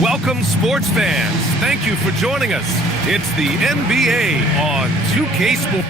Welcome, sports fans. Thank you for joining us. It's the NBA on 2K Sports.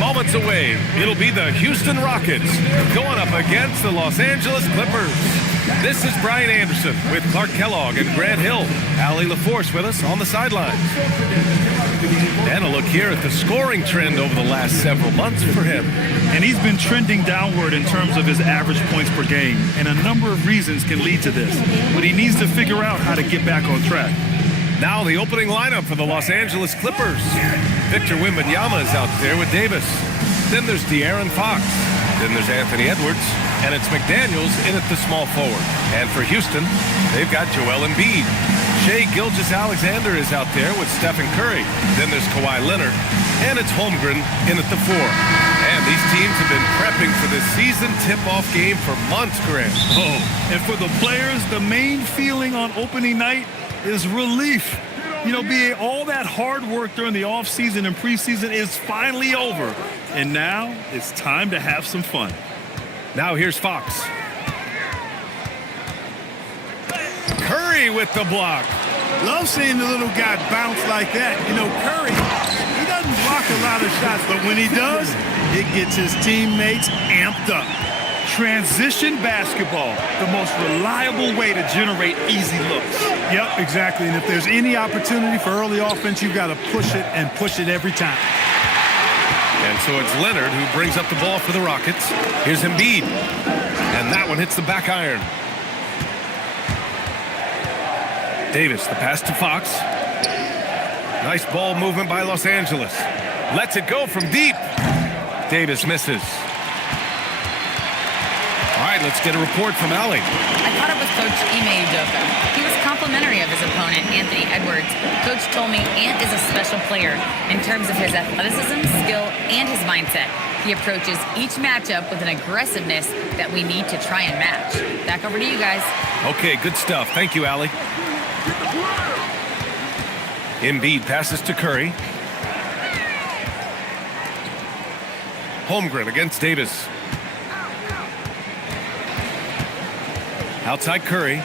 Moments away, it'll be the Houston Rockets going up against the Los Angeles Clippers. This is Brian Anderson with Clark Kellogg and Grant Hill. Allie LaForce with us on the sidelines. And a look here at the scoring trend over the last several months for him. And he's been trending downward in terms of his average points per game. And a number of reasons can lead to this. But he needs to figure out how to get back on track. Now the opening lineup for the Los Angeles Clippers. Victor Wembanyama is out there with Davis. Then there's De'Aaron Fox. Then there's Anthony Edwards. And it's McDaniels in at the small forward. And for Houston, they've got Joel Embiid. Shai Gilgeous-Alexander is out there with Stephen Curry. Then there's Kawhi Leonard. And it's Holmgren in at the 4. And these teams have been prepping for this season tip-off game for months, Grant. Oh, and for the players, the main feeling on opening night is relief. You know, being all that hard work during the offseason and preseason is finally over. And now it's time to have some fun. Now here's Fox. Curry with the block. Love seeing the little guy bounce like that. You know, Curry, he doesn't block a lot of shots, but when he does, it gets his teammates amped up. Transition basketball, the most reliable way to generate easy looks. Yep, exactly. And if there's any opportunity for early offense, you've got to push it and push it every time. And so it's Leonard who brings up the ball for the Rockets. Here's Embiid. And that one hits the back iron. Davis, the pass to Fox. Nice ball movement by Los Angeles. Lets it go from deep. Davis misses. All right, let's get a report from Allie. I caught up with Coach Ime Udoka. He was complimentary of his opponent, Anthony Edwards. Coach told me Ant is a special player in terms of his athleticism, skill, and his mindset. He approaches each matchup with an aggressiveness that we need to try and match. Back over to you guys. Okay, good stuff. Thank you, Allie. Embiid passes to Curry. Holmgren against Davis. Outside Curry.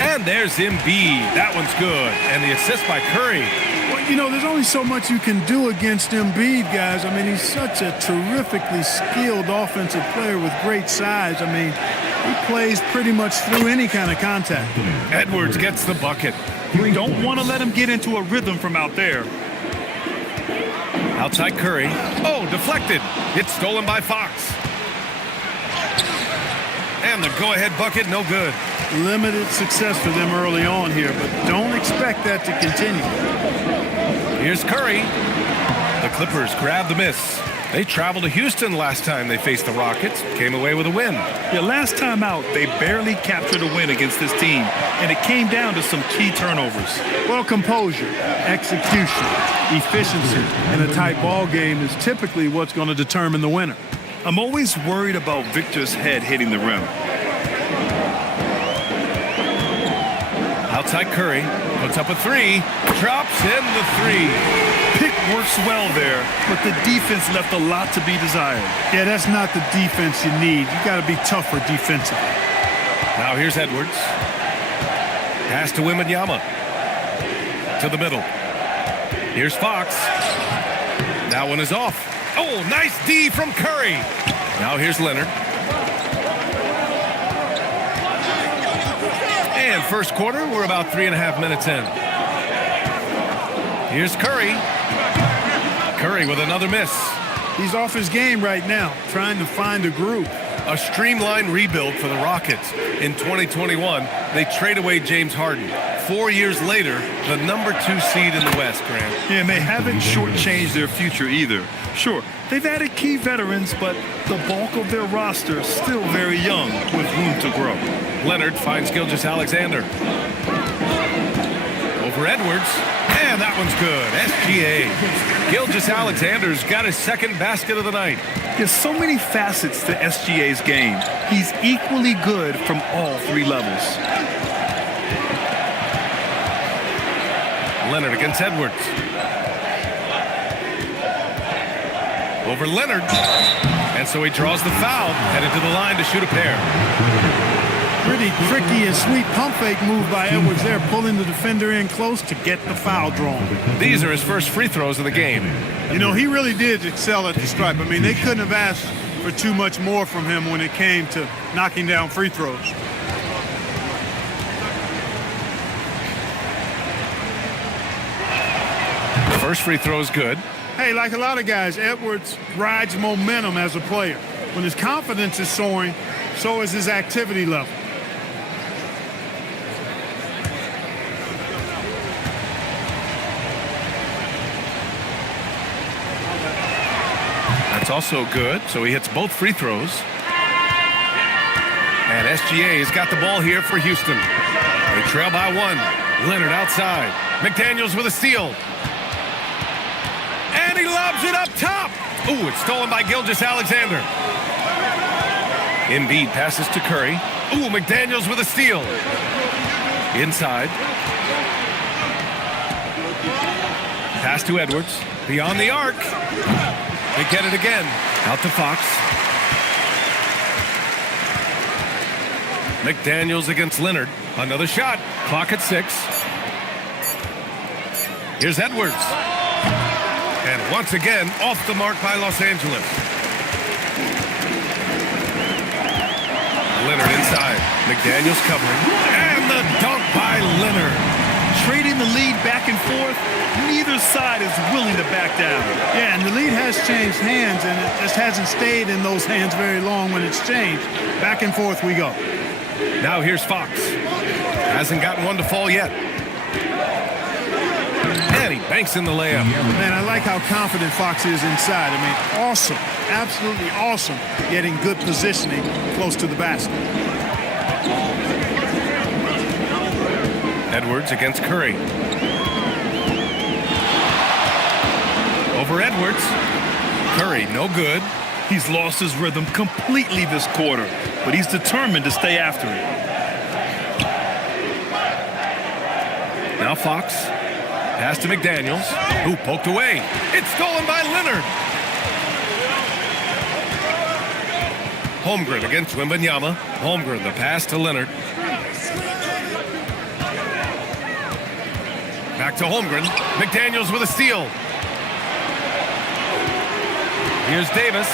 And there's Embiid. That one's good. And the assist by Curry. Well, you know, there's only so much you can do against Embiid, guys. I mean, he's such a terrifically skilled offensive player with great size. I mean, he plays pretty much through any kind of contact. Edwards gets the bucket. You don't want to let him get into a rhythm from out there. Outside Curry. Oh, deflected. It's stolen by Fox. And the go-ahead bucket, no good. Limited success for them early on here, but don't expect that to continue. Here's Curry. The Clippers grab the miss. They traveled to Houston last time they faced the Rockets, came away with a win. Yeah, last time out, they barely captured a win against this team, and it came down to some key turnovers. Well, composure, execution, efficiency in a tight ball game is typically what's going to determine the winner. I'm always worried about Victor's head hitting the rim. Outside Curry, puts up a three, drops in the three. Pick works well there, but the defense left a lot to be desired. Yeah, that's not the defense you need. You got to be tougher defensively. Now here's Edwards. Pass to Wembanyama. To the middle. Here's Fox. That one is off. Oh, nice D from Curry. Now here's Leonard. And first quarter, we're about 3.5 minutes in. Here's Curry. Curry with another miss. He's off his game right now, trying to find a groove. A streamlined rebuild for the Rockets. In 2021, they trade away James Harden. 4 years later, the #2 seed in the West, Grant. Yeah, and they haven't shortchanged their future either. Sure, they've added key veterans, but the bulk of their roster is still very young with room to grow. Leonard finds Gilgeous-Alexander. Over Edwards. And that one's good. SGA. Gilgeous-Alexander's got his second basket of the night. There's so many facets to SGA's game. He's equally good from all three levels. Leonard against Edwards. Over Leonard. And so he draws the foul, headed to the line to shoot a pair. Pretty tricky and sweet pump fake move by Edwards there, pulling the defender in close to get the foul drawn. These are his first free throws of the game. You know, he really did excel at the stripe. I mean, they couldn't have asked for too much more from him when it came to knocking down free throws. The first free throw is good. Hey, like a lot of guys, Edwards rides momentum as a player. When his confidence is soaring, so is his activity level. That's also good, so he hits both free throws. And SGA has got the ball here for Houston. They trail by one. Leonard outside. McDaniels with a steal. And he lobs it up top. Ooh, it's stolen by Gilgeous-Alexander. Embiid passes to Curry. Ooh, McDaniels with a steal. Inside. Pass to Edwards. Beyond the arc. They get it again. Out to Fox. McDaniels against Leonard. Another shot. Clock at 6. Here's Edwards. And once again, off the mark by Los Angeles. Leonard inside. McDaniels covering. And the dunk by Leonard. Trading the lead back and forth, neither side is willing to back down. Yeah, and the lead has changed hands, and it just hasn't stayed in those hands very long when it's changed. Back and forth we go. Now here's Fox. Hasn't gotten one to fall yet. And he banks in the layup. Man, I like how confident Fox is inside. I mean, awesome. Absolutely awesome. Getting good positioning close to the basket. Edwards against Curry. Over Edwards. Curry, no good. He's lost his rhythm completely this quarter, but he's determined to stay after it. Now Fox. Pass to McDaniels, who poked away. It's stolen by Leonard. Holmgren against Wembanyama. Holmgren, the pass to Leonard. Back to Holmgren. McDaniels with a steal. Here's Davis.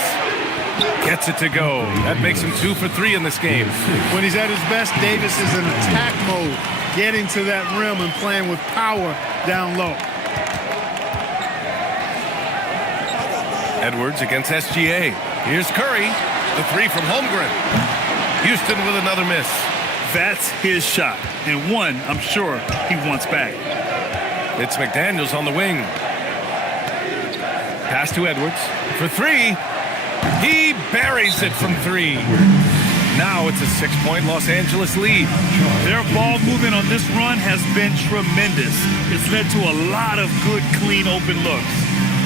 Gets it to go. That makes him 2 for 3 in this game. When he's at his best, Davis is in attack mode, getting to that rim and playing with power down low. Edwards against SGA. Here's Curry. The 3 from Holmgren. Houston with another miss. That's his shot, and one I'm sure he wants back. It's McDaniels on the wing. Pass to Edwards for 3. He buries it from 3. Now it's a 6-point Los Angeles lead. Their ball movement on this run has been tremendous. It's led to a lot of good, clean, open looks.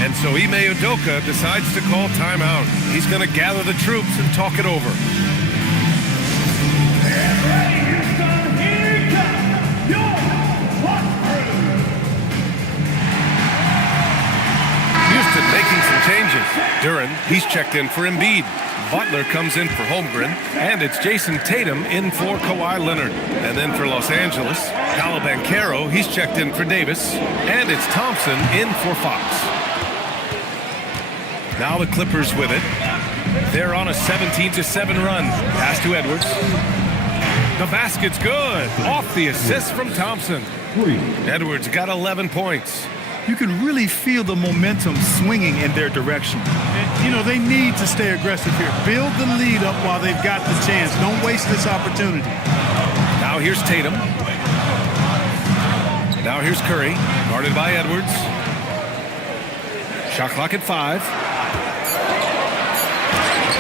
And so Ime Udoka decides to call timeout. He's going to gather the troops and talk it over. Houston making some changes. Duren, he's checked in for Embiid. Butler comes in for Holmgren. And it's Jason Tatum in for Kawhi Leonard. And then for Los Angeles, Paolo Banchero, he's checked in for Davis. And it's Thompson in for Fox. Now the Clippers with it. They're on a 17-7 run. Pass to Edwards. The basket's good. Off the assist from Thompson. Edwards got 11 points. You can really feel the momentum swinging in their direction. And, you know, they need to stay aggressive here. Build the lead up while they've got the chance. Don't waste this opportunity. Now here's Tatum. Now here's Curry. Guarded by Edwards. Shot clock at 5.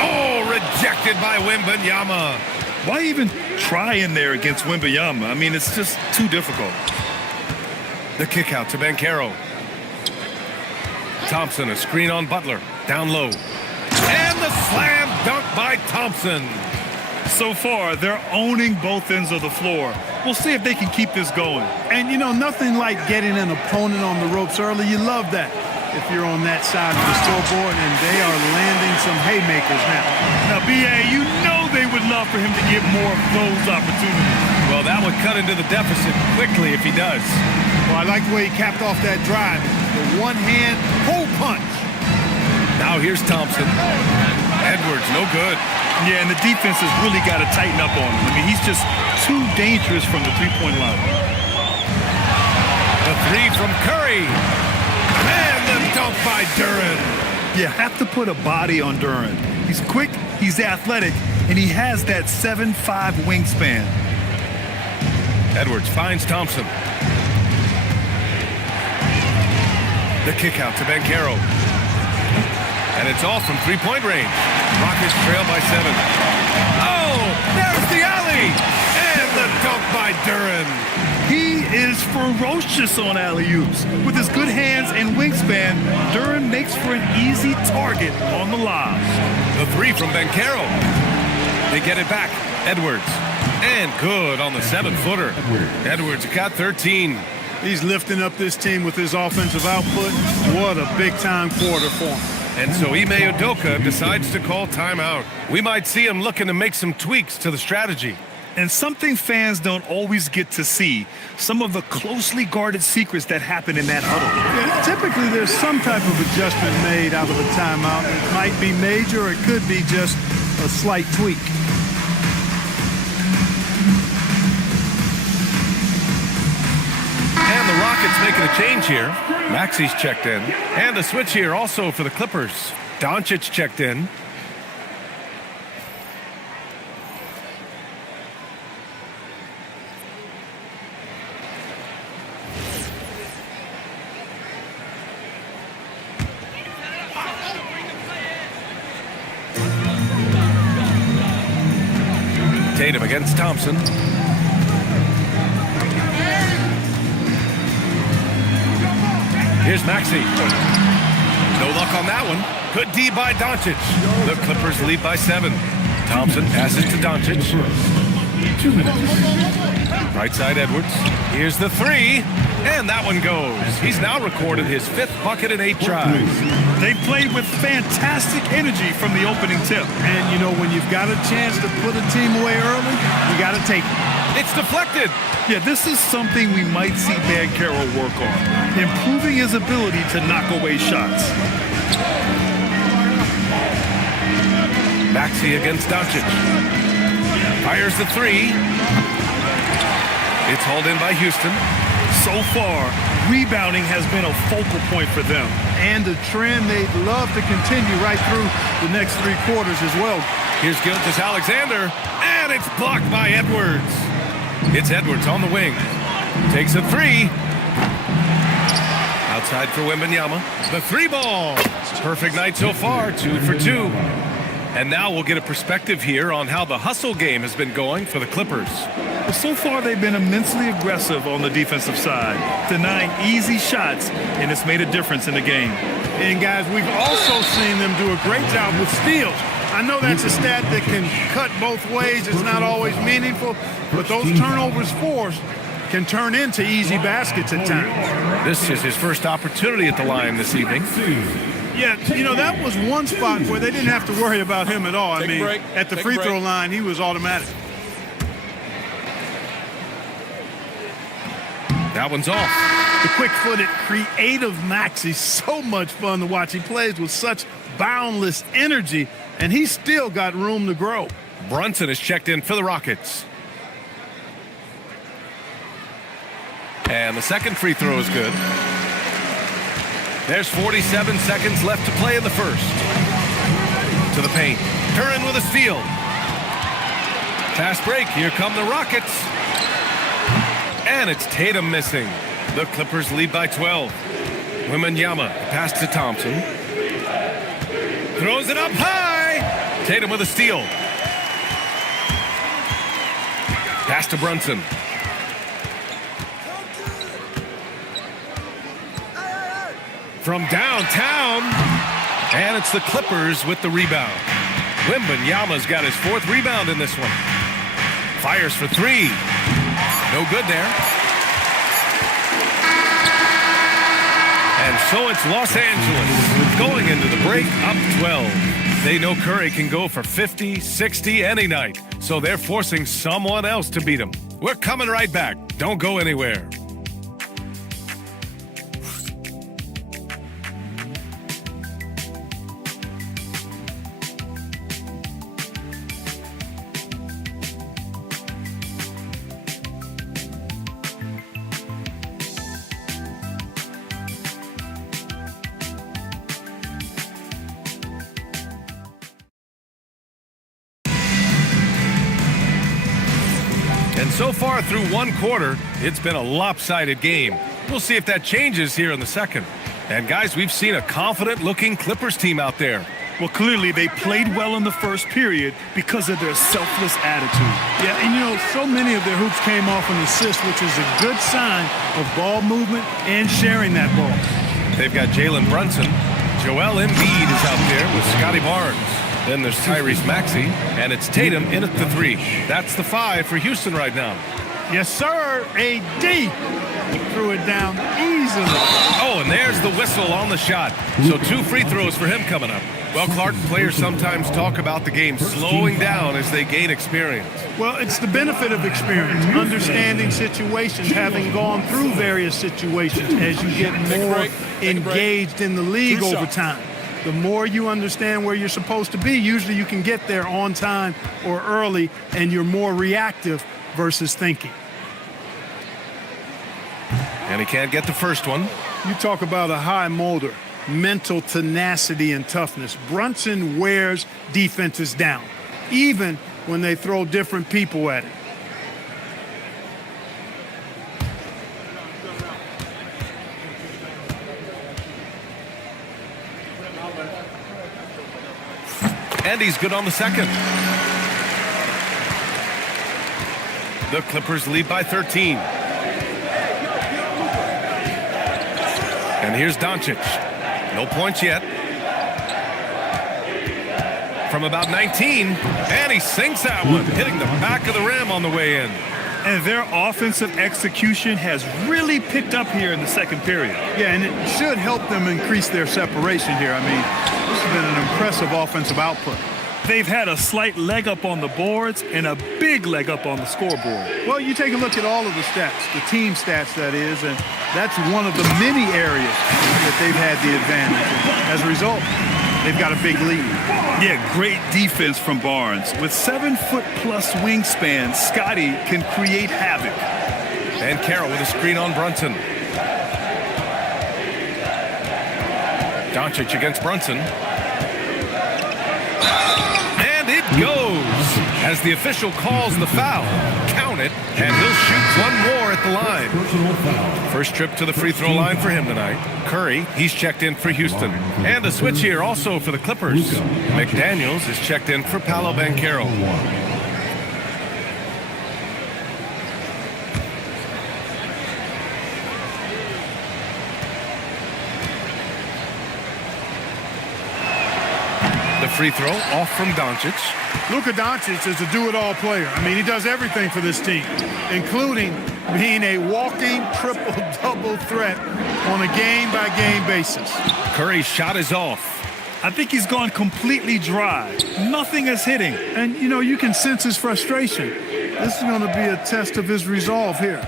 Oh, rejected by Wembanyama. Why even try in there against Wembanyama? I mean, it's just too difficult. The kick out to Banchero. Thompson, a screen on Butler. Down low. And the slam dunk by Thompson. So far, they're owning both ends of the floor. We'll see if they can keep this going. And, you know, nothing like getting an opponent on the ropes early. You love that if you're on that side of the scoreboard, and they are landing some haymakers now. Now, B.A., you know they would love for him to get more of those opportunities. Well, that would cut into the deficit quickly if he does. Well, I like the way he capped off that drive. The one-hand pull punch. Now here's Thompson. Edwards, no good. Yeah, and the defense has really got to tighten up on him. I mean, he's just too dangerous from the three-point line. The 3 from Curry. And the dunk by Duren. You have to put a body on Duren. He's quick, he's athletic, and he has that 7'5" wingspan. Edwards finds Thompson. The kick out to Banchero. And it's all from three-point range. Rockets trail by 7. Oh, there's the alley. And the dunk by Duren. He is ferocious on alley-oops. With his good hands and wingspan, Duren makes for an easy target on the lob. The 3 from Banchero. They get it back. Edwards. And good on the 7-footer. Edwards got 13. He's lifting up this team with his offensive output. What a big-time quarter for him. And so Ime Udoka decides to call timeout. We might see him looking to make some tweaks to the strategy. And something fans don't always get to see, some of the closely guarded secrets that happen in that huddle. Yeah, typically, there's some type of adjustment made out of a timeout. It might be major, or it could be just a slight tweak. And the Rockets making a change here. Maxi's checked in. And a switch here also for the Clippers. Doncic checked in. Tatum against Thompson. Here's Maxey. No luck on that one. Good D by Doncic. The Clippers lead by 7. Thompson passes to Doncic. Right side Edwards. Here's the 3. And that one goes. He's now recorded his 5th bucket in 8 tries. They played with fantastic energy from the opening tip. And, you know, when you've got a chance to put a team away early, you got to take it. It's deflected. Yeah, this is something we might see Banchero work on, improving his ability to knock away shots. Maxey against Doncic. Fires the three. It's hauled in by Houston. So far, rebounding has been a focal point for them. And a trend they'd love to continue right through the next 3 quarters as well. Here's Gilgeous-Alexander, and it's blocked by Edwards. It's Edwards on the wing. Takes a three. Outside for Wembanyama. The three ball. Perfect night so far, 2 for 2. And now we'll get a perspective here on how the hustle game has been going for the Clippers. Well, so far, they've been immensely aggressive on the defensive side, denying easy shots, and it's made a difference in the game. And, guys, we've also seen them do a great job with steals. I know that's a stat that can cut both ways. It's not always meaningful, but those turnovers forced can turn into easy baskets at times. This is his first opportunity at the line this evening. Yeah, you know, that was one spot where they didn't have to worry about him at all. I mean, at the free throw line, he was automatic. That one's off. The quick-footed, creative Maxey, so much fun to watch. He plays with such boundless energy, and he's still got room to grow. Brunson is checked in for the Rockets. And the second free throw is good. There's 47 seconds left to play in the first. To the paint. Curran with a steal. Fast break. Here come the Rockets. And it's Tatum missing. The Clippers lead by 12. Wembanyama pass to Thompson. Throws it up high. Tatum with a steal. Pass to Brunson. From downtown. And it's the Clippers with the rebound. Wembanyama's got his 4th rebound in this one. Fires for 3. No good there. And so it's Los Angeles going into the break up 12. They know Curry can go for 50, 60 any night. So they're forcing someone else to beat him. We're coming right back. Don't go anywhere. And so far through 1 quarter, it's been a lopsided game. We'll see if that changes here in the second. And guys, we've seen a confident-looking Clippers team out there. Well, clearly they played well in the first period because of their selfless attitude. Yeah, and you know, so many of their hoops came off an assist, which is a good sign of ball movement and sharing that ball. They've got Jalen Brunson. Joel Embiid is out there with Scotty Barnes. Then there's Tyrese Maxey, and it's Tatum in at the 3. That's the 5 for Houston right now. Yes, sir. AD threw it down easily. Oh, and there's the whistle on the shot. So 2 free throws for him coming up. Well, Clark, players sometimes talk about the game slowing down as they gain experience. Well, it's the benefit of experience, understanding situations, having gone through various situations as you get more engaged in the league over time. The more you understand where you're supposed to be, usually you can get there on time or early, and you're more reactive versus thinking. And he can't get the first one. You talk about a high motor, mental tenacity and toughness. Brunson wears defenses down, even when they throw different people at it. And he's good on the second. The Clippers lead by 13. And here's Doncic. No points yet. From about 19, and he sinks that one, hitting the back of the rim on the way in. And their offensive execution has really picked up here in the second period. Yeah, and it should help them increase their separation here. I mean, this has been an impressive offensive output. They've had a slight leg up on the boards and a big leg up on the scoreboard. Well, you take a look at all of the stats, the team stats, that is, and that's one of the many areas that they've had the advantage. As a result, they've got a big lead. Yeah, great defense from Barnes. With 7-foot-plus wingspan, Scotty can create havoc. And Carroll with a screen on Brunson. Doncic against Brunson. And it goes as the official calls the foul. Count it, and he'll shoot one more at the line. First trip to the free throw line for him tonight. Curry, he's checked in for Houston. And a switch here also for the Clippers. McDaniels is checked in for Paolo Banchero. Free throw off from Doncic. Luka Doncic is a do-it-all player. I mean, he does everything for this team, including being a walking triple-double threat on a game-by-game basis. Curry's shot is off. I think he's gone completely dry. Nothing is hitting. And, you know, you can sense his frustration. This is going to be a test of his resolve here.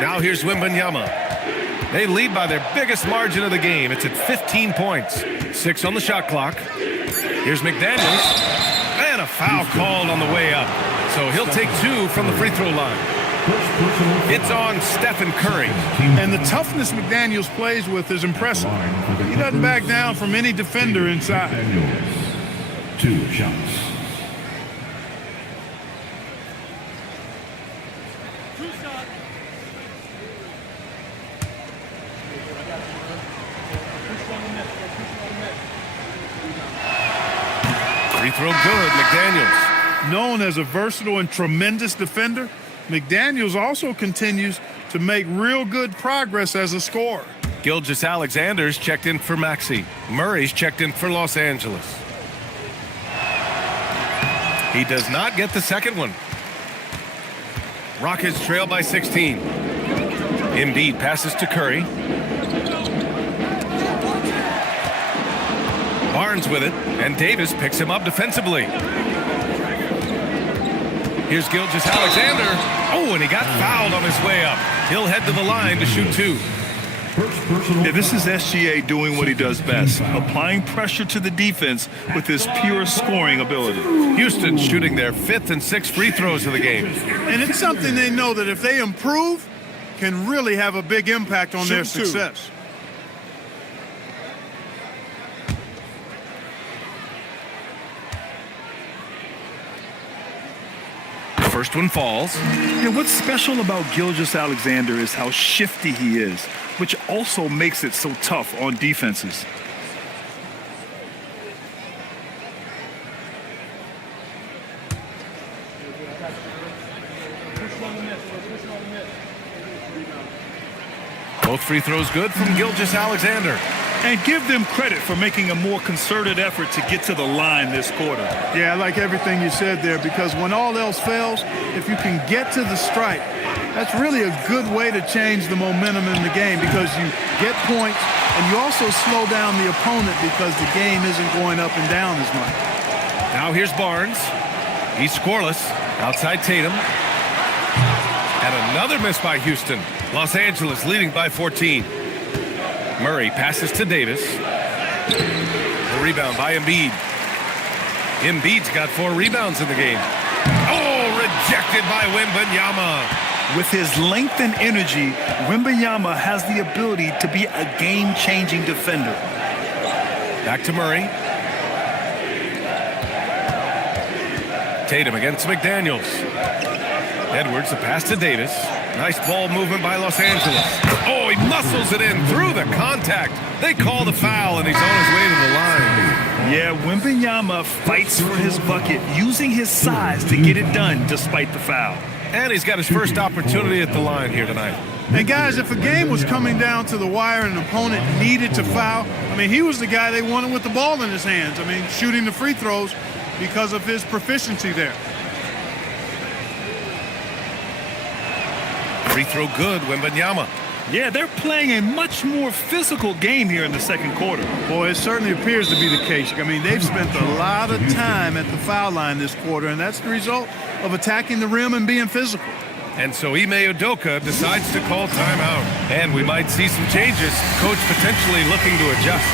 Now here's Wembanyama. They lead by their biggest margin of the game. It's at 15 points. 6 on the shot clock. Here's McDaniels, and a foul called on the way up. So he'll take 2 from the free throw line. It's on Stephen Curry. And the toughness McDaniels plays with is impressive. He doesn't back down from any defender inside. 2 shots. Free throw good, McDaniels. Known as a versatile and tremendous defender, McDaniels also continues to make real good progress as a scorer. Gilgeous-Alexander's checked in for Maxey. Murray's checked in for Los Angeles. He does not get the second one. Rockets trail by 16. Embiid passes to Curry. Barnes with it, and Davis picks him up defensively. Here's Gilgeous-Alexander. Oh, and he got fouled on his way up. He'll head to the line to shoot 2. Yeah, this is SGA doing what he does best, applying pressure to the defense with his pure scoring ability. Houston shooting their 5th and 6th free throws of the game. And it's something they know that if they improve, can really have a big impact on their success. First one falls. Yeah, what's special about Gilgeous-Alexander is how shifty he is, which also makes it so tough on defenses. Both free throws good from Gilgeous-Alexander. And give them credit for making a more concerted effort to get to the line this quarter. Yeah, I like everything you said there, because when all else fails, if you can get to the stripe, that's really a good way to change the momentum in the game, because you get points and you also slow down the opponent because the game isn't going up and down as much. Now here's Barnes. He's scoreless. Outside Tatum. And another miss by Houston. Los Angeles leading by 14. Murray passes to Davis. The rebound by Embiid. Embiid's got 4 rebounds in the game. Oh, rejected by Wembanyama. With his length and energy, Wembanyama has the ability to be a game-changing defender. Back to Murray. Tatum against McDaniels. Edwards, the pass to Davis. Nice ball movement by Los Angeles. Oh, he muscles it in through the contact. They call the foul, and he's on his way to the line. Yeah, Wembanyama fights for his bucket, using his size to get it done despite the foul. And he's got his first opportunity at the line here tonight. And guys, if a game was coming down to the wire and an opponent needed to foul, I mean, he was the guy they wanted with the ball in his hands. I mean, shooting the free throws because of his proficiency there. Free throw good, Wembanyama. Yeah, they're playing a much more physical game here in the second quarter. Boy, it certainly appears to be the case. I mean, they've spent a lot of time at the foul line this quarter, and that's the result of attacking the rim and being physical. And so Ime Udoka decides to call timeout. And we might see some changes. Coach potentially looking to adjust.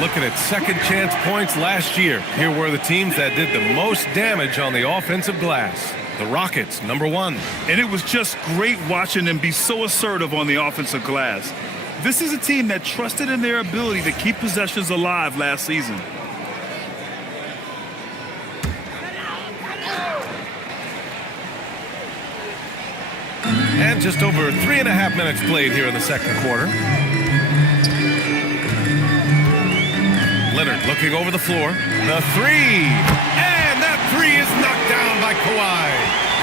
Looking at second chance points last year. Here were the teams that did the most damage on the offensive glass. The Rockets, number 1. And it was just great watching them be so assertive on the offensive glass. This is a team that trusted in their ability to keep possessions alive last season. And just over 3.5 minutes played here in the second quarter. Leonard looking over the floor. The three. And that three is knocked down by Kawhi.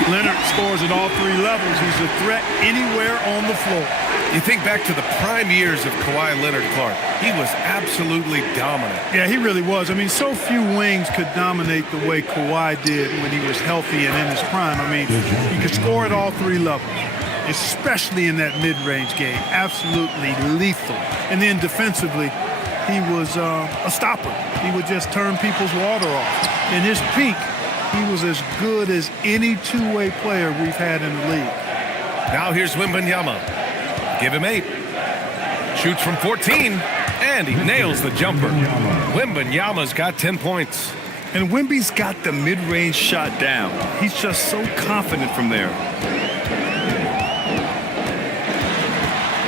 Leonard scores at all 3 levels. He's a threat anywhere on the floor. You think back to the prime years of Kawhi Leonard, Clark. He was absolutely dominant. Yeah, he really was. I mean, so few wings could dominate the way Kawhi did when he was healthy and in his prime. I mean, he could score at all 3 levels, especially in that mid-range game. Absolutely lethal. And then defensively, he was a stopper. He would just turn people's water off. In his peak, he was as good as any two-way player we've had in the league. Now here's Wembanyama. Give him 8. Shoots from 14, and he nails the jumper. Wembanyama's got 10 points. And Wemby's got the mid-range shot down. He's just so confident from there.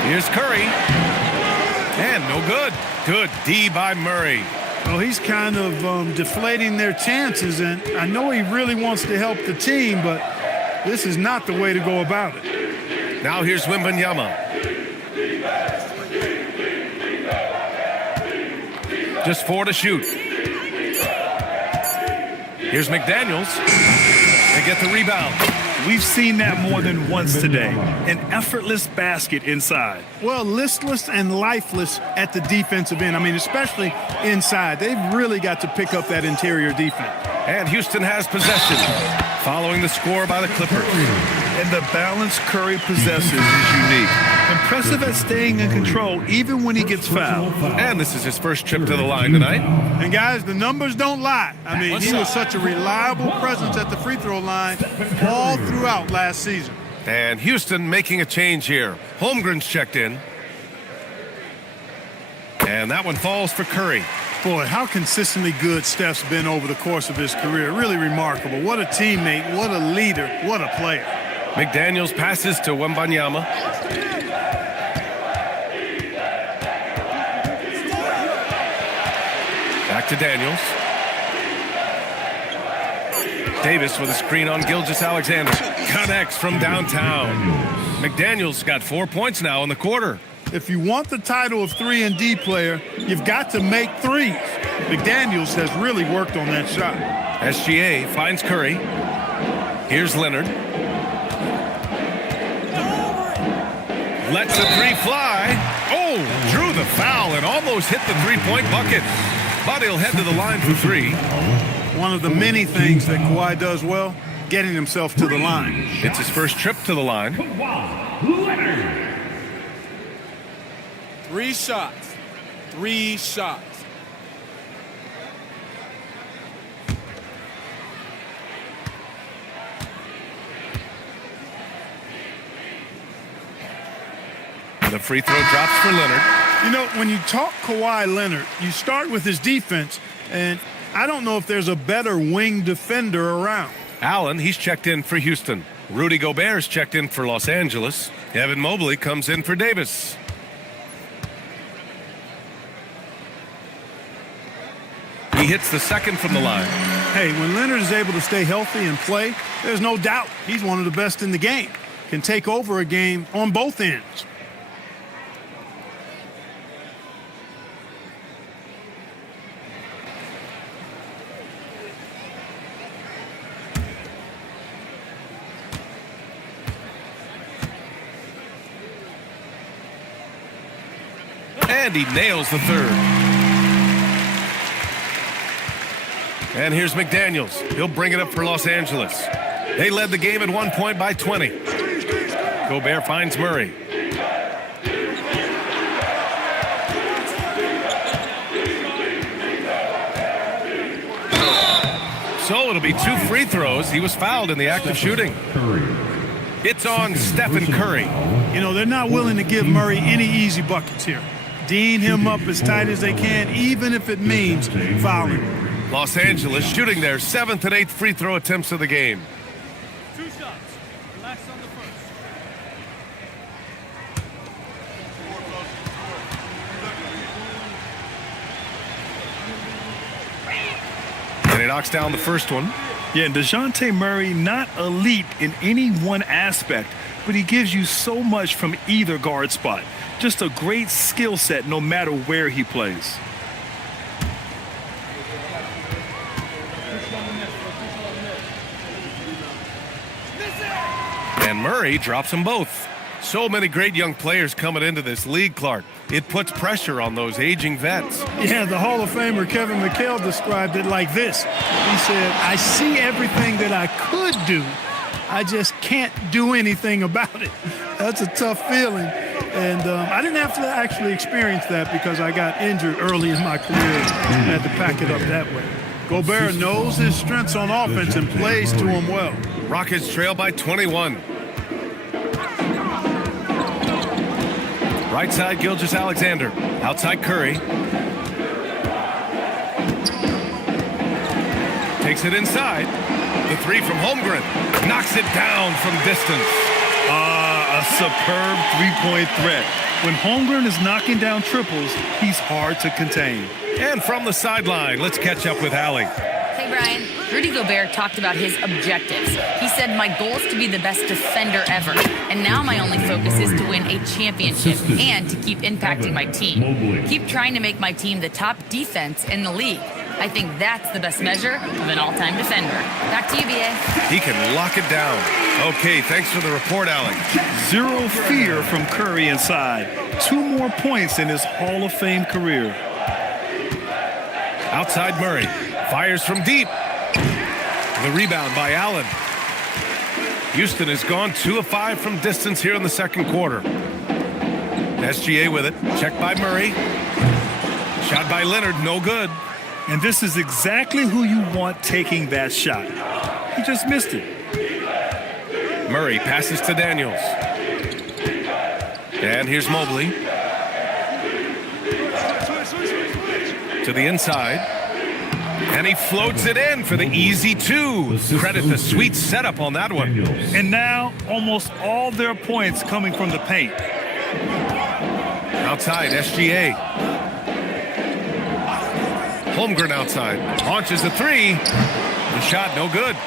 Here's Curry. And no good. Good D by Murray. Well, he's kind of deflating their chances, and I know he really wants to help the team, but this is not the way to go about it. Now here's Wembanyama. Just 4 to shoot. Here's McDaniels. They get the rebound. We've seen that more than once today. An effortless basket inside. Well, listless and lifeless at the defensive end. I mean, especially inside. They've really got to pick up that interior defense. And Houston has possession, following the score by the Clippers. And the balance Curry possesses is unique. Impressive at staying in control even when he gets fouled. And this is his first trip to the line tonight. And guys, the numbers don't lie. I mean, he was such a reliable presence at the free throw line all throughout last season. And Houston making a change here. Holmgren's checked in. And that one falls for Curry. Boy, how consistently good Steph's been over the course of his career. Really remarkable. What a teammate, what a leader, what a player. McDaniels passes to Wembanyama. Back to Daniels. Davis with a screen on Gilgeous-Alexander. Connects from downtown. McDaniels got 4 points now in the quarter. If you want the title of 3-and-D player, you've got to make threes. McDaniels has really worked on that shot. SGA finds Curry. Here's Leonard. Lets a 3 fly. Oh, drew the foul and almost hit the 3-point bucket. But he'll head to the line for 3. One of the many things that Kawhi does well, getting himself to the line. It's his first trip to the line. Leonard. 3 shots. 3 shots. The free throw drops for Leonard. You know, when you talk Kawhi Leonard, you start with his defense, and I don't know if there's a better wing defender around. Allen, he's checked in for Houston. Rudy Gobert's checked in for Los Angeles. Evan Mobley comes in for Davis. He hits the second from the line. Hey, when Leonard is able to stay healthy and play, there's no doubt he's one of the best in the game. Can take over a game on both ends. And he nails the third. And here's McDaniels. He'll bring it up for Los Angeles. They led the game at 1 point by 20. Gobert finds Murray. So it'll be 2 free throws. He was fouled in the act of shooting. It's on Stephen Curry. You know, they're not willing to give Murray any easy buckets here. D'ing him up as tight as they can, even if it means fouling. Los Angeles shooting their 7th and 8th free throw attempts of the game. 2 shots. Relax on the first. And he knocks down the first one. Yeah, and DeJounte Murray, not elite in any one aspect, but he gives you so much from either guard spot. Just a great skill set no matter where he plays. And Murray drops them both. So many great young players coming into this league, Clark. It puts pressure on those aging vets. Yeah, the Hall of Famer Kevin McHale described it like this. He said, I see everything that I could do. I just can't do anything about it. That's a tough feeling. And I didn't have to actually experience that because I got injured early in my career and had to pack it up that way. Gobert knows his strengths on offense and plays to them well. Rockets trail by 21. Right side, Gilgeous-Alexander. Outside, Curry. Takes it inside. The 3 from Holmgren. Knocks it down from distance. A superb three-point threat. When Holmgren is knocking down triples, he's hard to contain. And from the sideline, let's catch up with Allie. Hey, Brian. Rudy Gobert talked about his objectives. He said, my goal is to be the best defender ever. And now my only focus is to win a championship and to keep impacting my team. Keep trying to make my team the top defense in the league. I think that's the best measure of an all-time defender. Back to you, B.A. He can lock it down. Okay, thanks for the report, Allie. Zero fear from Curry inside. 2 more points in his Hall of Fame career. Outside Murray. Fires from deep. The rebound by Allen. Houston has gone 2 of 5 from distance here in the second quarter. SGA with it. Checked by Murray. Shot by Leonard. No good. And this is exactly who you want taking that shot. He just missed it. Murray passes to Daniels. And here's Mobley. To the inside. And he floats it in for the easy 2. Credit the sweet setup on that one. And now almost all their points coming from the paint. Outside, SGA. Holmgren outside. Launches the 3. The shot no good.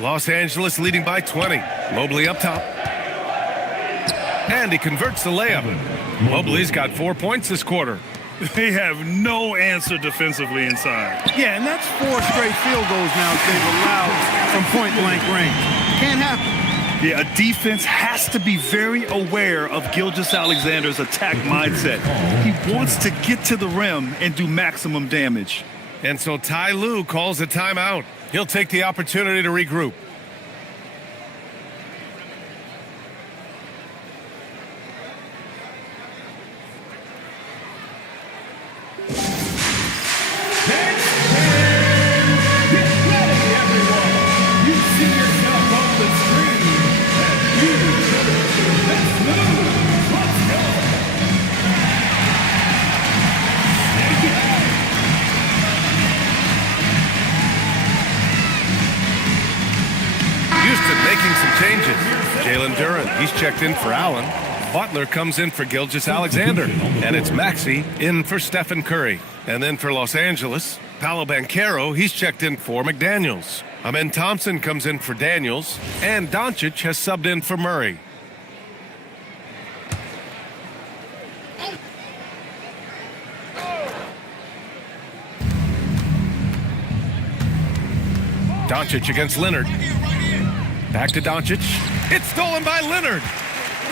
Los Angeles leading by 20. Mobley up top. And he converts the layup. Mobley's got 4 points this quarter. They have no answer defensively inside. Yeah, and that's 4 straight field goals now they've allowed from point-blank range. Can't happen. Yeah, a defense has to be very aware of Gilgeous-Alexander's attack mindset. He wants to get to the rim and do maximum damage. And so Ty Lue calls a timeout. He'll take the opportunity to regroup. Thompson making some changes. Jalen Duren, he's checked in for Allen. Butler comes in for Gilgeous-Alexander. And it's Maxey in for Stephen Curry. And then for Los Angeles, Paolo Banchero, he's checked in for McDaniels. Amen Thompson comes in for Daniels. And Doncic has subbed in for Murray. Doncic against Leonard. Back to Doncic. It's stolen by Leonard.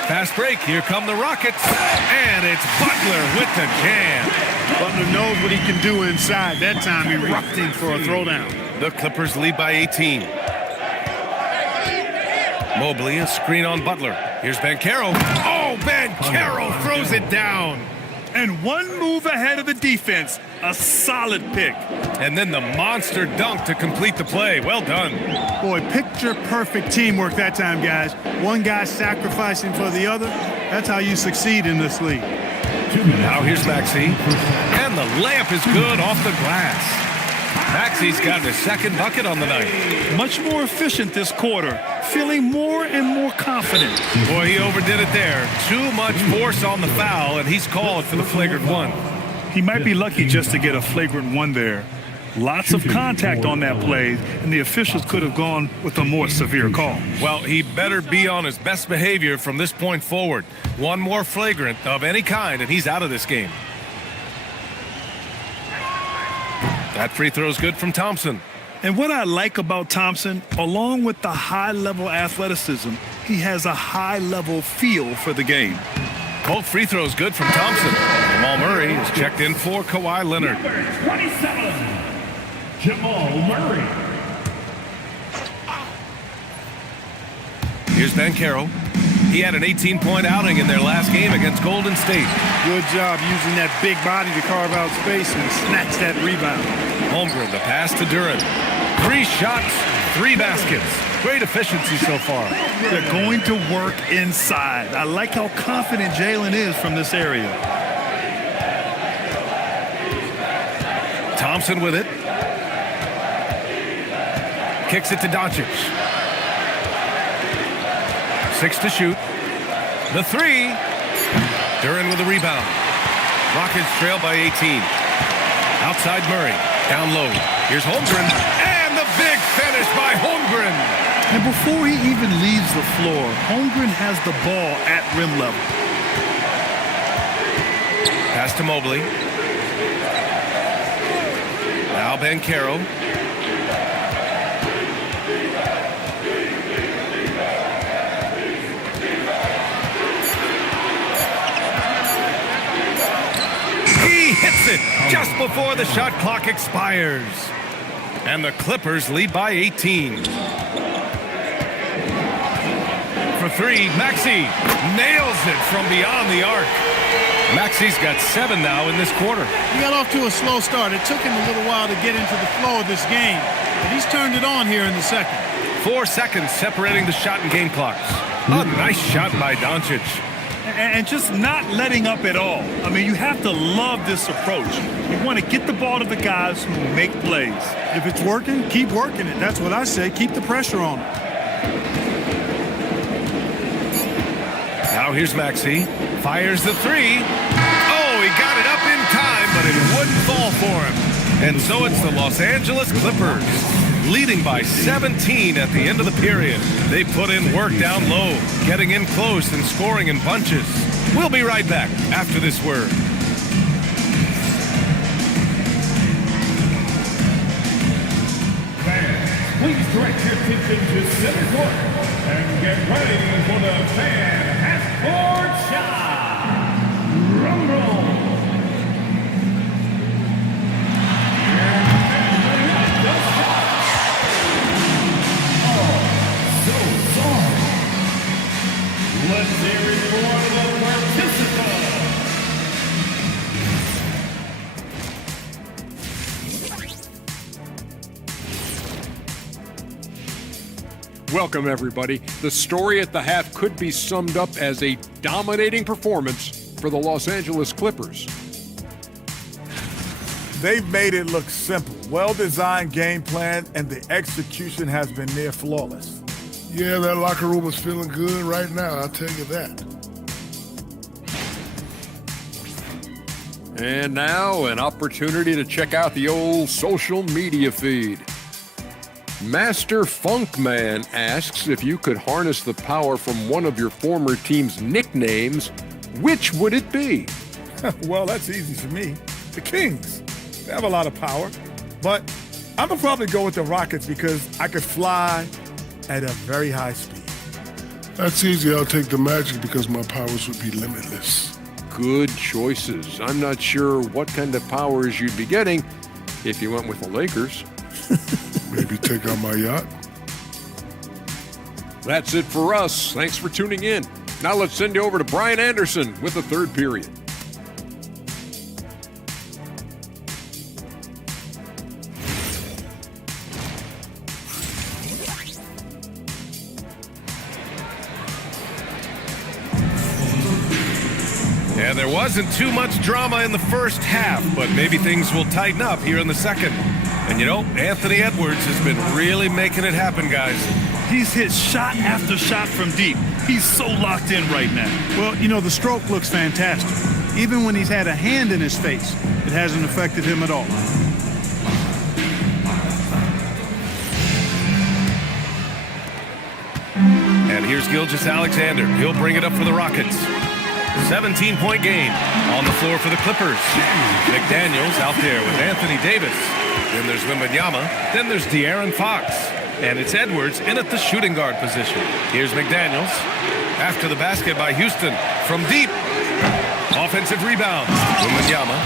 Fast break. Here come the Rockets. And it's Butler with the jam. Butler knows what he can do inside. That time he rocked him for a throwdown. The Clippers lead by 18. Mobley, a screen on Butler. Here's Banchero. Oh, Banchero throws it down. And one move ahead of the defense. A solid pick. And then the monster dunk to complete the play. Well done. Boy, picture-perfect teamwork that time, guys. One guy sacrificing for the other. That's how you succeed in this league. Now here's Maxey. And the layup is good off the glass. Maxey's got his second bucket on the night. Much more efficient this quarter. Feeling more and more confident. Boy, he overdid it there. Too much force on the foul, and he's called for the flagrant one. He might be lucky just to get a flagrant one there. Lots of contact on that play, and the officials could have gone with a more severe call. Well, he better be on his best behavior from this point forward. One more flagrant of any kind, and he's out of this game. That free throw is good from Thompson. And what I like about Thompson, along with the high-level athleticism, he has a high-level feel for the game. Both free throws good from Thompson. Jamal Murray is checked in for Kawhi Leonard. Number 27, Jamal Murray. Here's Banchero. He had an 18-point outing in their last game against Golden State. Good job using that big body to carve out space and snatch that rebound. Holmgren, the pass to Duren. 3 shots, 3 baskets. Great efficiency so far. They're going to work inside. I like how confident Jalen is from this area. Thompson with it. Kicks it to Doncic. 6 to shoot. The 3. Duren with the rebound. Rockets trail by 18. Outside Murray. Down low. Here's Holmgren. And the big finish by Holmgren. And before he even leaves the floor, Holmgren has the ball at rim level. Pass to Mobley. Now Banchero. He hits it just before the shot clock expires. And the Clippers lead by 18. For 3, Maxey nails it from beyond the arc. Maxey's got 7 now in this quarter. He got off to a slow start. It took him a little while to get into the flow of this game, but he's turned it on here in the second. 4 seconds separating the shot and game clocks. A nice shot by Doncic. And just not letting up at all. I mean, you have to love this approach. You want to get the ball to the guys who make plays. If it's working, keep working it. That's what I say. Keep the pressure on him. Now here's Maxey. Fires the 3. Oh, he got it up in time, but it wouldn't fall for him. And so it's the Los Angeles Clippers, leading by 17 at the end of the period. They put in work down low, getting in close and scoring in bunches. We'll be right back after this word. Fans, please direct your attention to center court and get ready for the fan half-court shot. Rumble. Let's hear it for the participants. Welcome, everybody. The story at the half could be summed up as a dominating performance for the Los Angeles Clippers. They've made it look simple. Well-designed game plan, and the execution has been near flawless. Yeah, that locker room is feeling good right now, I'll tell you that. And now, an opportunity to check out the old social media feed. Master Funkman asks if you could harness the power from one of your former team's nicknames, which would it be? Well, that's easy for me. The Kings. They have a lot of power. But I'm going to probably go with the Rockets because I could fly at a very high speed. That's easy. I'll take the Magic because my powers would be limitless. Good choices. I'm not sure what kind of powers you'd be getting if you went with the Lakers. Maybe take out my yacht. That's it for us. Thanks for tuning in. Now let's send you over to Brian Anderson with the third period. And there wasn't too much drama in the first half, but maybe things will tighten up here in the second. And you know, Anthony Edwards has been really making it happen, guys. He's hit shot after shot from deep. He's so locked in right now. Well, you know, the stroke looks fantastic. Even when he's had a hand in his face, it hasn't affected him at all. And here's Gilgeous-Alexander. He'll bring it up for the Rockets. 17-point game on the floor for the Clippers. McDaniels out there with Anthony Davis. Then there's Wembanyama. Then there's De'Aaron Fox. And it's Edwards in at the shooting guard position. Here's McDaniels. After the basket by Houston. From deep. Offensive rebound. Wembanyama.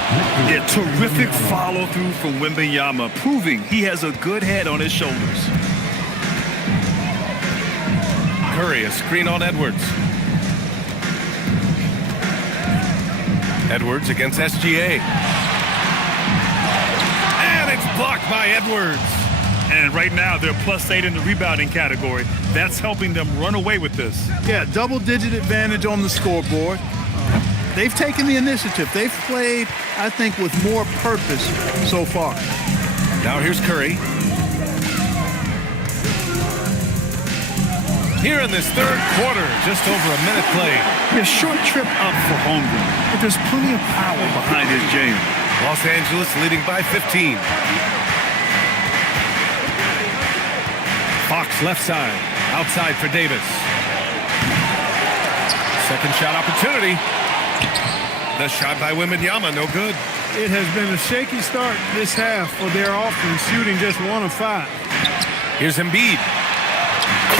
Yeah, terrific follow-through from Wembanyama, proving he has a good head on his shoulders. Curry, a screen on Edwards. Edwards against SGA. And it's blocked by Edwards. And right now, they're +8 in the rebounding category. That's helping them run away with this. Yeah, double-digit advantage on the scoreboard. They've taken the initiative. They've played, I think, with more purpose so far. Now here's Curry. Here in this third quarter, just over a minute played. A short trip up for Holmgren, but there's plenty of power behind his game. Los Angeles leading by 15. Fox left side, outside for Davis. Second shot opportunity. The shot by Wembanyama, no good. It has been a shaky start this half for their offense, shooting just 1 of 5. Here's Embiid.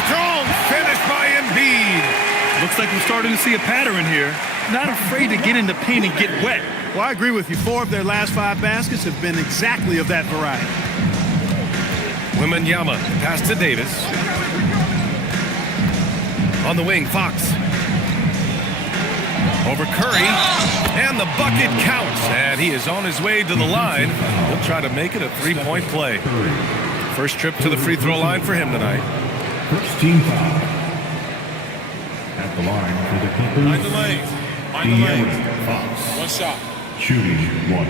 Strong finish by Embiid. Looks like we're starting to see a pattern here. Not afraid to get in the paint and get wet. Well, I agree with you. 4 of their last 5 baskets have been exactly of that variety. Wembanyama, pass to Davis. On the wing, Fox. Over Curry. And the bucket counts. And he is on his way to the line. He'll try to make it a 3-point play. First trip to the free throw line for him tonight. First team foul. At the line for the Clippers. Mind the lane. Mind the lane. Fox. One shot. Shooting 1.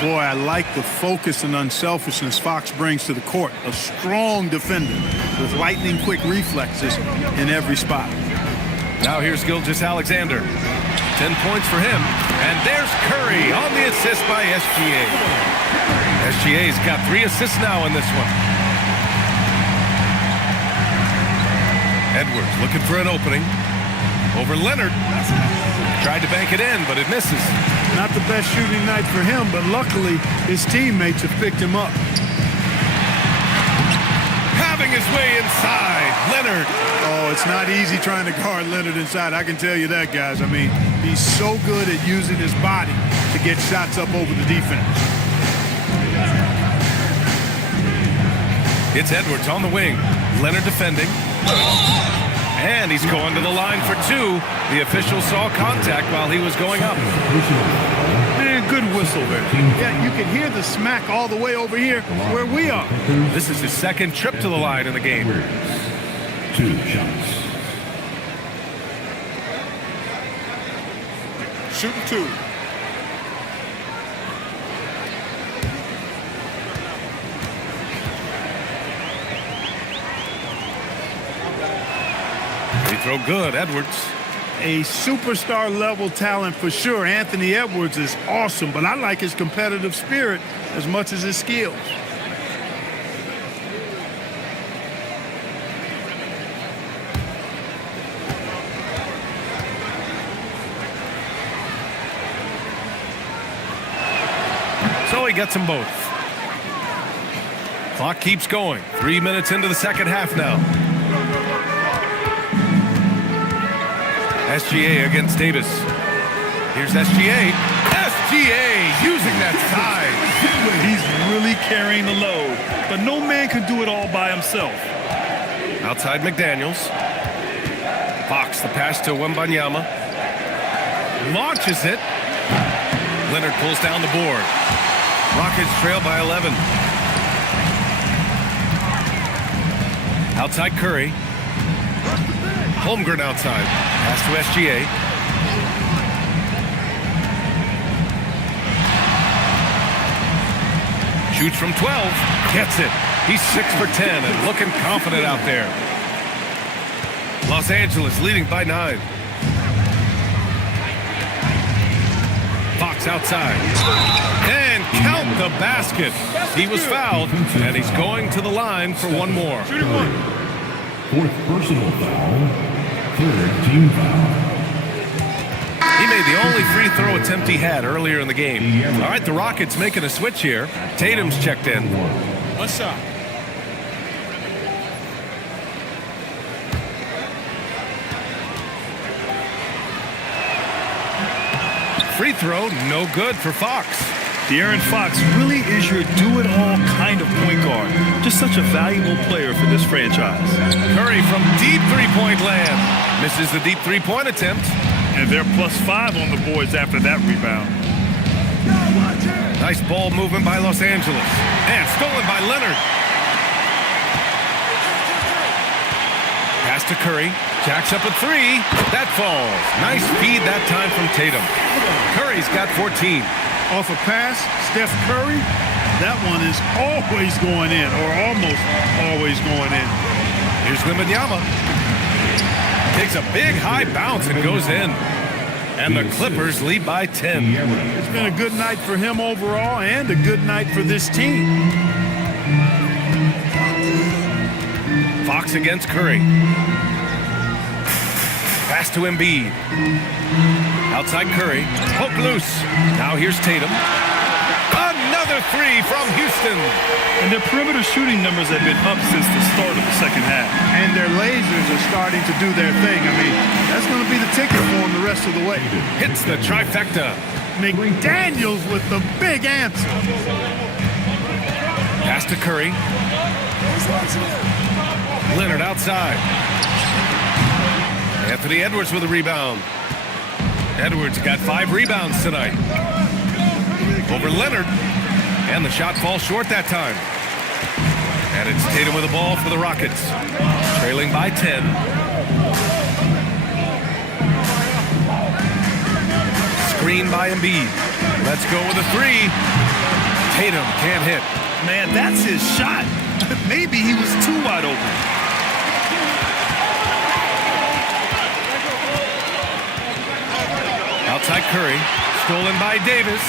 Boy, I like the focus and unselfishness Fox brings to the court. A strong defender with lightning-quick reflexes in every spot. Now here's Gilgeous-Alexander. 10 points for him. And there's Curry on the assist by SGA. SGA's got 3 assists now in this one. Edwards looking for an opening. Over Leonard. Tried to bank it in, but it misses. Not the best shooting night for him, but luckily his teammates have picked him up. Having his way inside, Leonard. Oh, it's not easy trying to guard Leonard inside. I can tell you that, guys. I mean, he's so good at using his body to get shots up over the defense. It's Edwards on the wing. Leonard defending. And he's going to the line for 2. The official saw contact while he was going up. Man, good whistle there. Yeah, you can hear the smack all the way over here where we are. This is his second trip to the line in the game. 2 shots. Shooting 2. throw good. Edwards. A superstar level talent for sure. Anthony Edwards is awesome, but I like his competitive spirit as much as his skills. So he gets them both. Clock keeps going. 3 minutes into the second half now. SGA against Davis. Here's SGA. SGA using that size. He's really carrying the load, but no man can do it all by himself. Outside McDaniels. Fox, the pass to Wembanyama. Launches it. Leonard pulls down the board. Rockets trail by 11. Outside Curry. Holmgren outside. Pass to SGA. Shoots from 12. Gets it. He's 6 for 10 and looking confident out there. Los Angeles leading by 9. Fox outside. And count the basket. He was fouled, and he's going to the line for one more. Fourth personal foul. Third team foul. He made the only free throw attempt he had earlier in the game. All right, the Rockets making a switch here. Tatum's checked in. One shot. Free throw, no good for Fox. De'Aaron Fox really is your do-it-all kind of point guard. Just such a valuable player for this franchise. Curry from deep three-point land. Misses the deep three-point attempt. And they're +5 on the boards after that rebound. Nice ball movement by Los Angeles. And stolen by Leonard. Pass to Curry. Jacks up a 3. That falls. Nice feed that time from Tatum. Curry's got 14. Off a pass, Steph Curry, that one is always going in, or almost always going in. Here's Wembanyama. Takes a big high bounce and goes in. And the Clippers lead by 10. It's been a good night for him overall and a good night for this team. Fox against Curry. Pass to Embiid. Outside Curry. Hook loose. Now here's Tatum. Another 3 from Houston. And their perimeter shooting numbers have been up since the start of the second half. And their lasers are starting to do their thing. I mean, that's going to be the ticket for them the rest of the way. Hits the trifecta. McDaniels with the big answer. Pass to Curry. Leonard outside. Anthony Edwards with a rebound. Edwards got 5 rebounds tonight. Over Leonard. And the shot falls short that time. And it's Tatum with the ball for the Rockets. Trailing by 10. Screen by Embiid. Let's go with a 3. Tatum can't hit. Man, that's his shot. Maybe he was too wide open. Outside Curry. Stolen by Davis.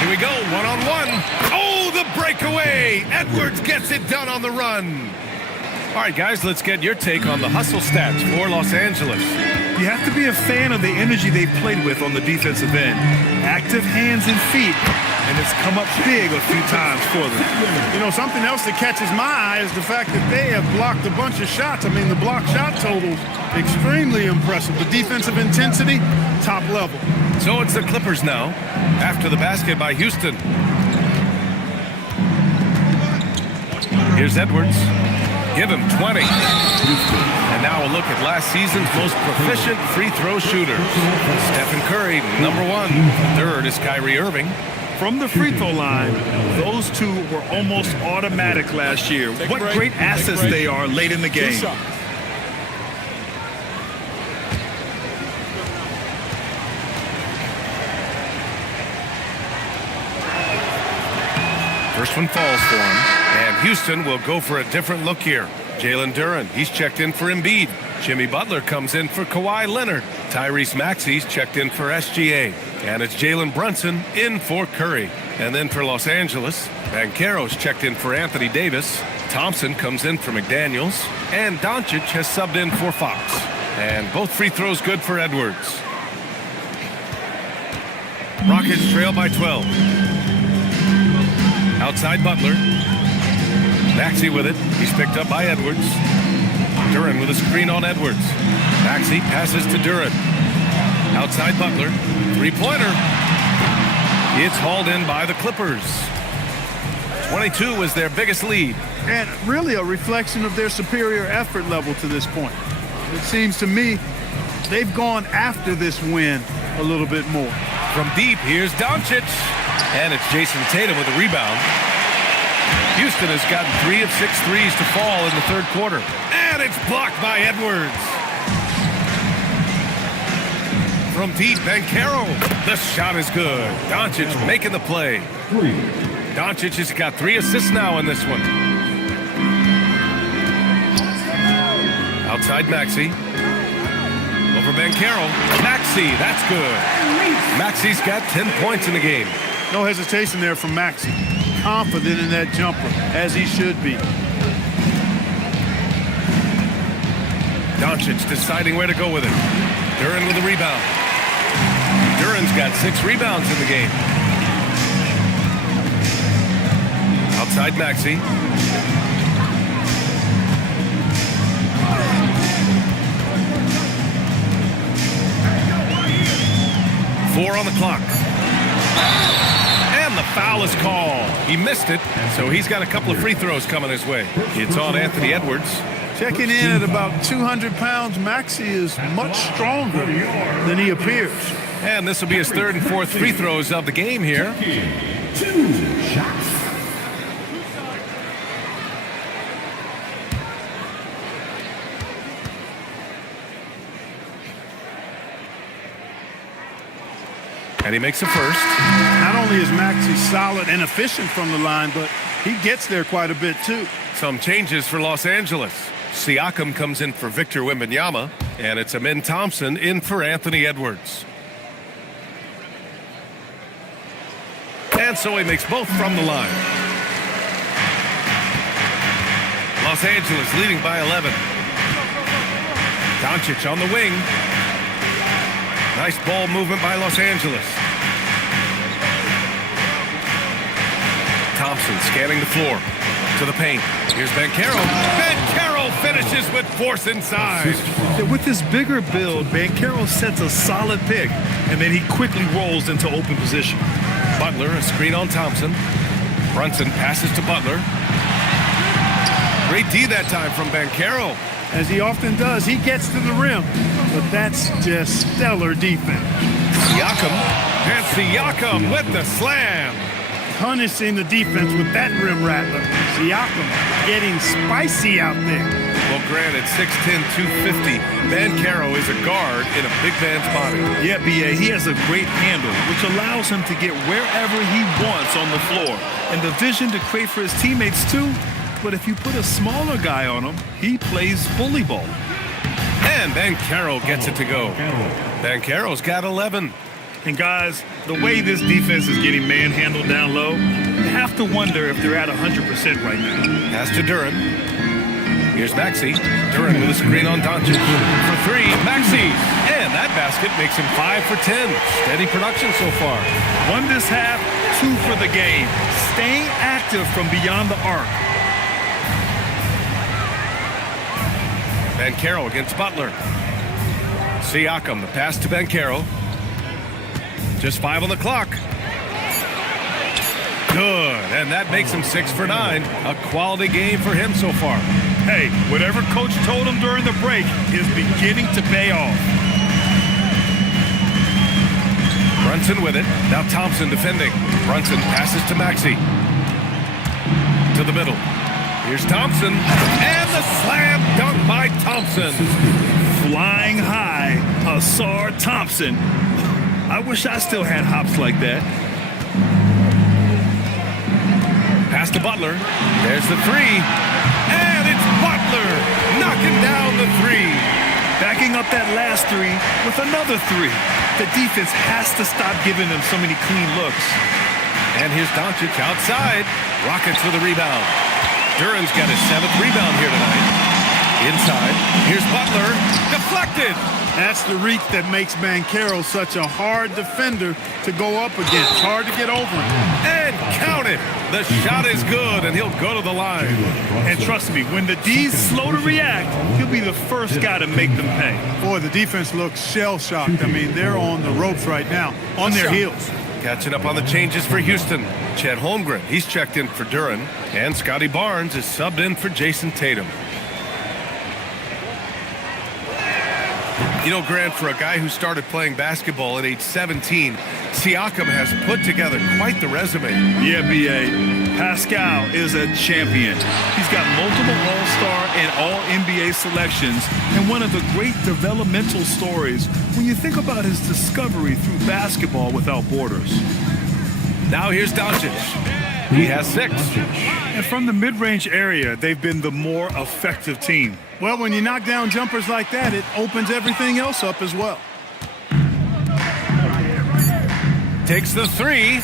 Here we go, one-on-1. Oh, the breakaway! Edwards gets it done on the run. All right, guys, let's get your take on the hustle stats for Los Angeles. You have to be a fan of the energy they've played with on the defensive end. Active hands and feet, and it's come up big a few times for them. You know, something else that catches my eye is the fact that they have blocked a bunch of shots. I mean, the block shot totals, extremely impressive. The defensive intensity, top level. So it's the Clippers now, after the basket by Houston. Here's Edwards. Give him 20. And now a look at last season's most proficient free throw shooters. Stephen Curry, number 1. Third is Kyrie Irving. From the free throw line, those two were almost automatic last year. What great assets they are late in the game. First one falls for him. And Houston will go for a different look here. Jalen Duren, he's checked in for Embiid. Jimmy Butler comes in for Kawhi Leonard. Tyrese Maxey's checked in for SGA. And it's Jalen Brunson in for Curry. And then for Los Angeles, Banchero's checked in for Anthony Davis. Thompson comes in for McDaniels. And Doncic has subbed in for Fox. And both free throws good for Edwards. Rockets trail by 12. Outside Butler. Maxey with it. He's picked up by Edwards. Duren with a screen on Edwards. Maxey passes to Duren. Outside Butler. Three-pointer. It's hauled in by the Clippers. 22 was their biggest lead. And really a reflection of their superior effort level to this point. It seems to me they've gone after this win a little bit more. From deep, here's Doncic. And it's Jason Tatum with a rebound. Houston has gotten 3 of 6 threes to fall in the third quarter. And it's blocked by Edwards. From deep, Banchero. The shot is good. Doncic making the play. Doncic has got 3 assists now in this one. Outside Maxey. Over Banchero. Maxey, that's good. Maxey's got 10 points in the game. No hesitation there from Maxey. Confident in that jumper, as he should be. Doncic deciding where to go with it. Duren with a rebound. Duren's got 6 rebounds in the game. Outside Maxey. Four on the clock. And the foul is called. He missed it, so he's got a couple of free throws coming his way. It's on Anthony Edwards. Checking in at about 200 pounds, Maxey is much stronger than he appears. And this will be his 3rd and 4th free throws of the game here. 2 shots. And he makes the first. Not only is Maxey solid and efficient from the line, but he gets there quite a bit too. Some changes for Los Angeles. Siakam comes in for Victor Wembanyama, and it's Amin Thompson in for Anthony Edwards. And so he makes both from the line. Los Angeles leading by 11. Doncic on the wing. Nice ball movement by Los Angeles. Thompson scanning the floor to the paint. Here's Banchero. Banchero finishes with force inside. With this bigger build, Banchero sets a solid pick, and then he quickly rolls into open position. Butler, a screen on Thompson. Brunson passes to Butler. Great D that time from Banchero. As he often does, he gets to the rim, but that's just stellar defense. Siakam, and Siakam with the slam. Punishing the defense with that rim rattler. Siakam getting spicy out there. Well, granted, 6'10", 250. Banchero is a guard in a big man's body. Yeah, B.A., he has a great handle, which allows him to get wherever he wants on the floor. And the vision to create for his teammates, too. But if you put a smaller guy on him, he plays bully ball. And Banchero gets it to go. Banchero's got 11. And guys, the way this defense is getting manhandled down low, you have to wonder if they're at 100% right now. Pass to Duren. Here's Maxey. Duren with a screen on Doncic. For 3, Maxey. And that basket makes him 5 for 10. Steady production so far. 1 this half, 2 for the game. Staying active from beyond the arc. Banchero against Butler. Siakam, the pass to Banchero. Just 5 on the clock. Good, and that makes him 6 for 9. A quality game for him so far. Hey, whatever coach told him during the break is beginning to pay off. Brunson with it. Now Thompson defending. Brunson passes to Maxey. To the middle. Here's Thompson. And the slam dunk by Thompson. Flying high, Ausar Thompson. I wish I still had hops like that. Pass to Butler. There's the 3. And it's Butler knocking down the 3. backing up that last three with another three. The defense has to stop giving them so many clean looks. And here's Doncic outside. Rockets with a rebound. Duran's got his 7th rebound here tonight. Inside, here's Butler. Deflected. That's the reach that makes Banchero such a hard defender to go up against. Hard to get over him. And count it. The shot is good, and he'll go to the line. And trust me, when the D's slow to react, he'll be the first guy to make them pay. Boy, the defense looks shell-shocked. I mean, they're on the ropes right now, on their heels. Catching up on the changes for Houston. Chet Holmgren, he's checked in for Duran. And Scotty Barnes is subbed in for Jason Tatum. You know, Grant, for a guy who started playing basketball at age 17, Siakam has put together quite the resume. Yeah, B.A. Pascal is a champion. He's got multiple All-Star and All-NBA selections, and one of the great developmental stories when you think about his discovery through basketball without borders. Now here's Doncic. He has 6. And from the mid-range area, they've been the more effective team. Well, when you knock down jumpers like that, it opens everything else up as well. Takes the 3.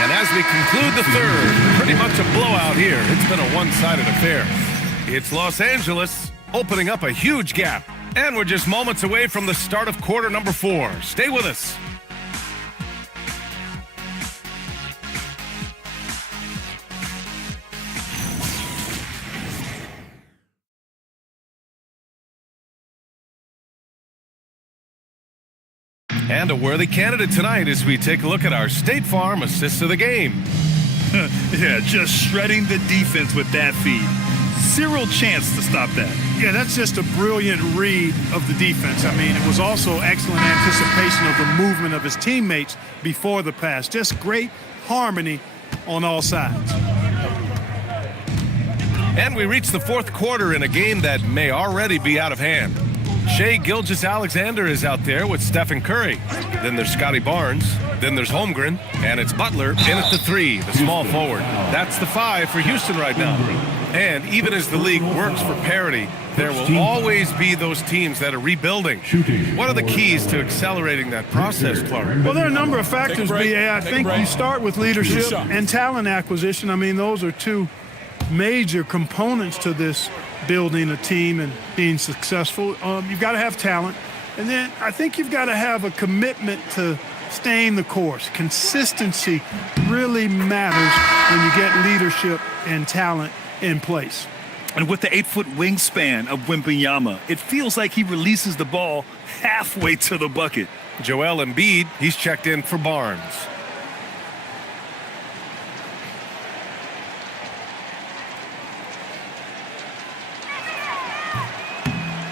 And as we conclude the third, pretty much a blowout here. It's been a one-sided affair. It's Los Angeles opening up a huge gap. And we're just moments away from the start of quarter number 4. Stay with us. And a worthy candidate tonight as we take a look at our State Farm assist of the game. Yeah, just shredding the defense with that feed. Zero chance to stop that. Yeah, that's just a brilliant read of the defense. I mean, it was also excellent anticipation of the movement of his teammates before the pass. Just great harmony on all sides. And we reach the fourth quarter in a game that may already be out of hand. Shai Gilgeous-Alexander is out there with Stephen Curry. Then there's Scotty Barnes. Then there's Holmgren. And it's Butler in at the 3, the small forward. That's the 5 for Houston right now. And even as the league works for parity, there will always be those teams that are rebuilding. What are the keys to accelerating that process, Clark? Well, there are a number of factors, B.A. I think you start with leadership and talent acquisition. I mean, those are two major components to this building a team and being successful. You've got to have talent. And then I think you've got to have a commitment to staying the course. Consistency really matters when you get leadership and talent in place. And with the 8-foot wingspan of Wembanyama, it feels like he releases the ball halfway to the bucket. Joel Embiid, he's checked in for Barnes.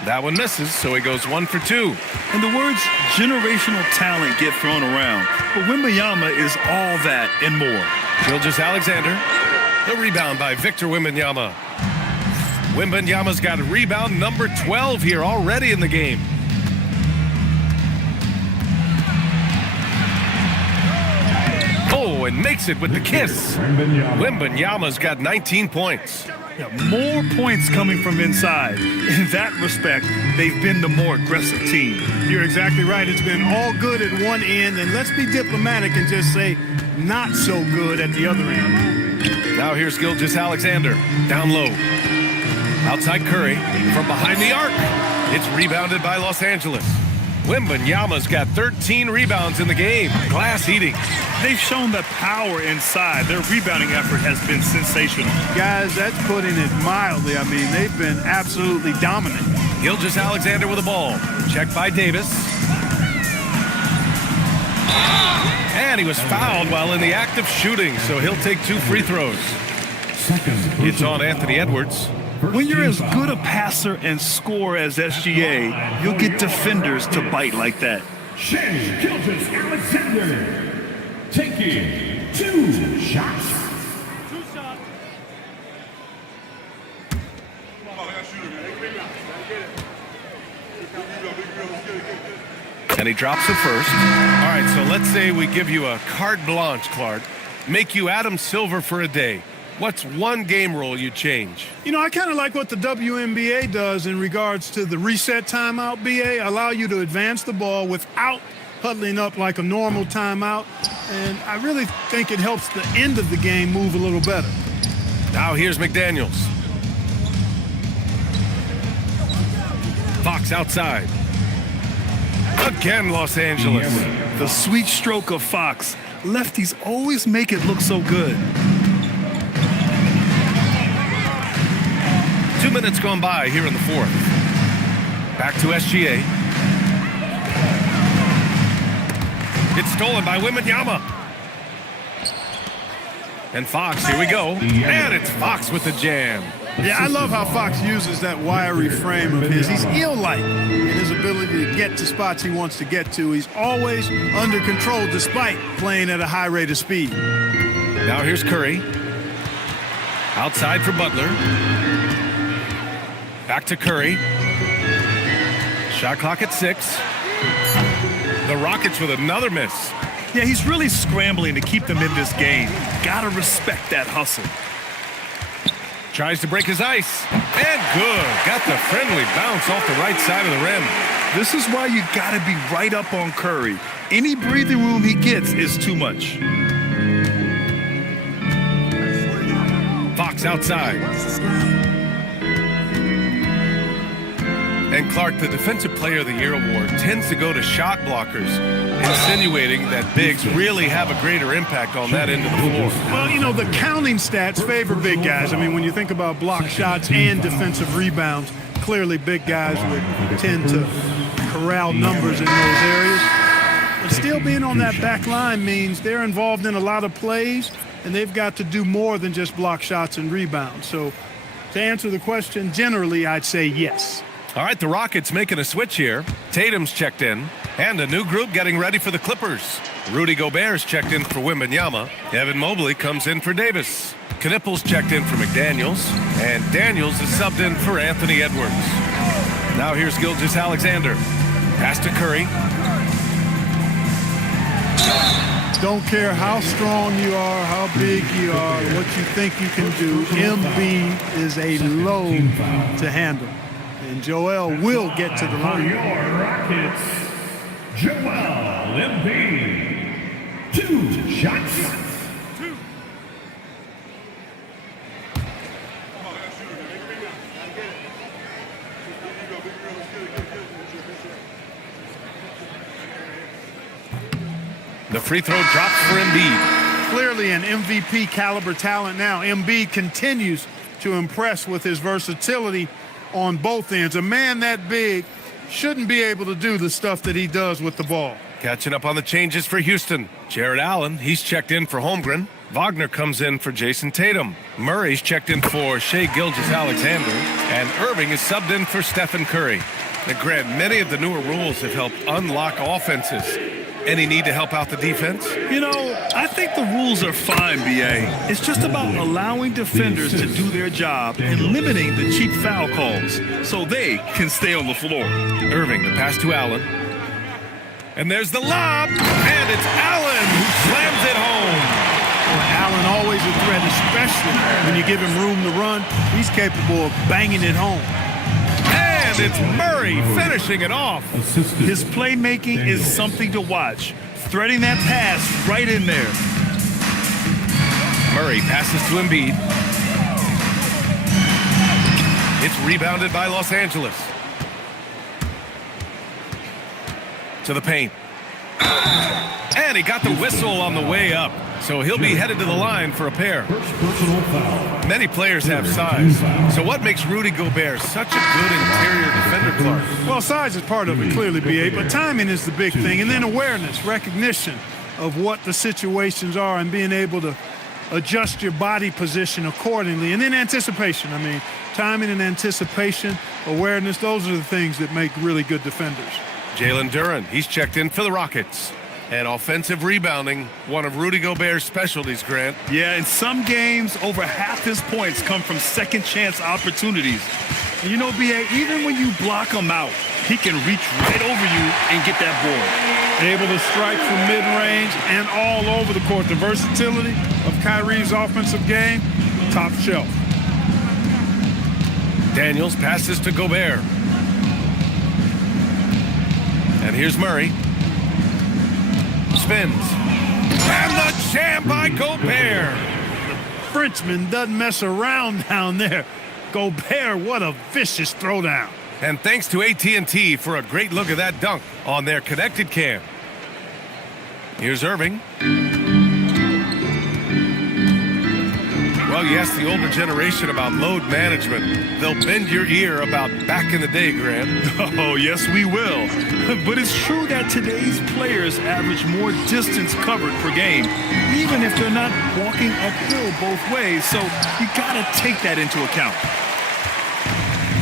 That one misses, so he goes 1 for 2. And the words generational talent get thrown around, but Wembanyama is all that and more. Gilgeous-Alexander, the rebound by Victor Wembanyama. Wembanyama's got a rebound number 12 here already in the game. Oh, and makes it with the kiss. Wembanyama's got 19 points. Yeah, more points coming from inside. In that respect, they've been the more aggressive team. You're exactly right. It's been all good at one end, and let's be diplomatic and just say not so good at the other end. Now here's Gilgeous-Alexander, down low. Outside Curry, from behind the arc. It's rebounded by Los Angeles. Wembanyama's got 13 rebounds in the game. Glass eating. They've shown the power inside. Their rebounding effort has been sensational. Guys, that's putting it mildly. I mean, they've been absolutely dominant. Gilgeous-Alexander with the ball. Checked by Davis. And he was fouled while in the act of shooting, so he'll take 2 free throws. It's on Anthony Edwards. When you're as good a passer and scorer as SGA, you'll get defenders to bite like that. Shai Gilgeous-Alexander taking 2 shots. And he drops it first. All right, so let's say we give you a carte blanche, Clark. Make you Adam Silver for a day. What's one game rule you change? You know, I kind of like what the WNBA does in regards to the reset timeout, BA. Allow you to advance the ball without huddling up like a normal timeout. And I really think it helps the end of the game move a little better. Now here's McDaniels. Fox outside. Again, Los Angeles. The sweet stroke of Fox. Lefties always make it look so good. 2 minutes gone by here in the fourth. Back to SGA. It's stolen by Wembanyama. And Fox, here we go. And it's Fox with the jam. Yeah, I love how Fox uses that wiry frame of his. He's eel-like in his ability to get to spots he wants to get to. He's always under control despite playing at a high rate of speed. Now here's Curry. Outside for Butler. Back to Curry. Shot clock at 6. The Rockets with another miss. Yeah, he's really scrambling to keep them in this game. Gotta respect that hustle. Tries to break his ice. And good. Got the friendly bounce off the right side of the rim. This is why you gotta be right up on Curry. Any breathing room he gets is too much. Fox outside. And Clark, the Defensive Player of the Year award tends to go to shot blockers, insinuating that bigs really have a greater impact on that end of the floor. Well, you know, the counting stats favor big guys. I mean, when you think about block shots and defensive rebounds, clearly big guys would tend to corral numbers in those areas. But still being on that back line means they're involved in a lot of plays, and they've got to do more than just block shots and rebounds. So to answer the question, generally, I'd say yes. All right, the Rockets making a switch here. Tatum's checked in, and a new group getting ready for the Clippers. Rudy Gobert's checked in for Wembanyama. Evan Mobley comes in for Davis. Knippel's checked in for McDaniels, and Daniels is subbed in for Anthony Edwards. Now here's Gilgeous-Alexander. Pass to Curry. Don't care how strong you are, how big you are, what you think you can do, Embiid is a load to handle. And Joel will get to the For line. your Rockets, Joel Embiid. 2 shots. The free throw drops for Embiid. Clearly an MVP caliber talent now. Embiid continues to impress with his versatility on both ends. A man that big shouldn't be able to do the stuff that he does with the ball. Catching up on the changes for Houston. Jared Allen, he's checked in for Holmgren. Wagner comes in for Jason Tatum. Murray's checked in for Shai Gilgeous-Alexander. And Irving is subbed in for Stephen Curry. Now, Grant, many of the newer rules have helped unlock offenses. Any need to help out the defense? You know, I think the rules are fine, B.A. It's just about allowing defenders to do their job and limiting the cheap foul calls so they can stay on the floor. Irving, the pass to Allen. And there's the lob, and it's Allen who slams it home. Allen always a threat, especially when you give him room to run. He's capable of banging it home. And it's Murray finishing it off. His playmaking is something to watch. Threading that pass right in there. Murray passes to Embiid. It's rebounded by Los Angeles. To the paint. And he got the whistle on the way up. So he'll be headed to the line for a pair. Many players have size. So what makes Rudy Gobert such a good interior defender, Clark? Well, size is part of it, clearly, B.A., but timing is the big thing. And then awareness, recognition of what the situations are and being able to adjust your body position accordingly. And then anticipation. I mean, timing and anticipation, awareness, those are the things that make really good defenders. Jalen Duren, he's checked in for the Rockets. And offensive rebounding, one of Rudy Gobert's specialties, Grant. Yeah, in some games, over half his points come from second chance opportunities. And you know, B.A., even when you block him out, he can reach right over you and get that board. Able to strike from mid-range and all over the court. The versatility of Kyrie's offensive game top shelf. Daniels passes to Gobert. And here's Murray. Spins. And the jam by Gobert. Frenchman doesn't mess around down there. Gobert, what a vicious throwdown. And thanks to AT&T for a great look at that dunk on their connected cam. Here's Irving. Well, you ask the older generation about load management. They'll bend your ear about back in the day, Grant. Oh, yes, we will. But it's true that today's players average more distance covered per game, even if they're not walking uphill both ways. So you got to take that into account.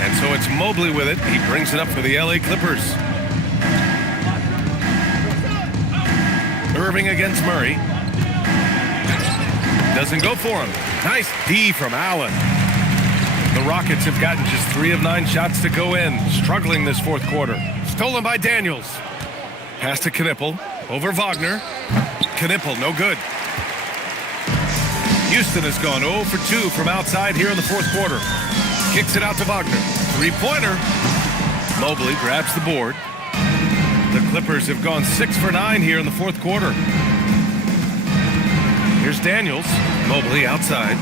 And so it's Mobley with it. He brings it up for the LA Clippers. Irving against Murray. Doesn't go for him. Nice D from Allen. The Rockets have gotten just 3 of 9 shots to go in, struggling this fourth quarter. Stolen by Daniels. Pass to Knipple. Over Wagner. Knipple, no good. Houston has gone 0 for 2 from outside here in the fourth quarter. Kicks it out to Wagner. Three-pointer. Mobley grabs the board. The Clippers have gone 6 for 9 here in the fourth quarter. Here's Daniels. Mobley outside.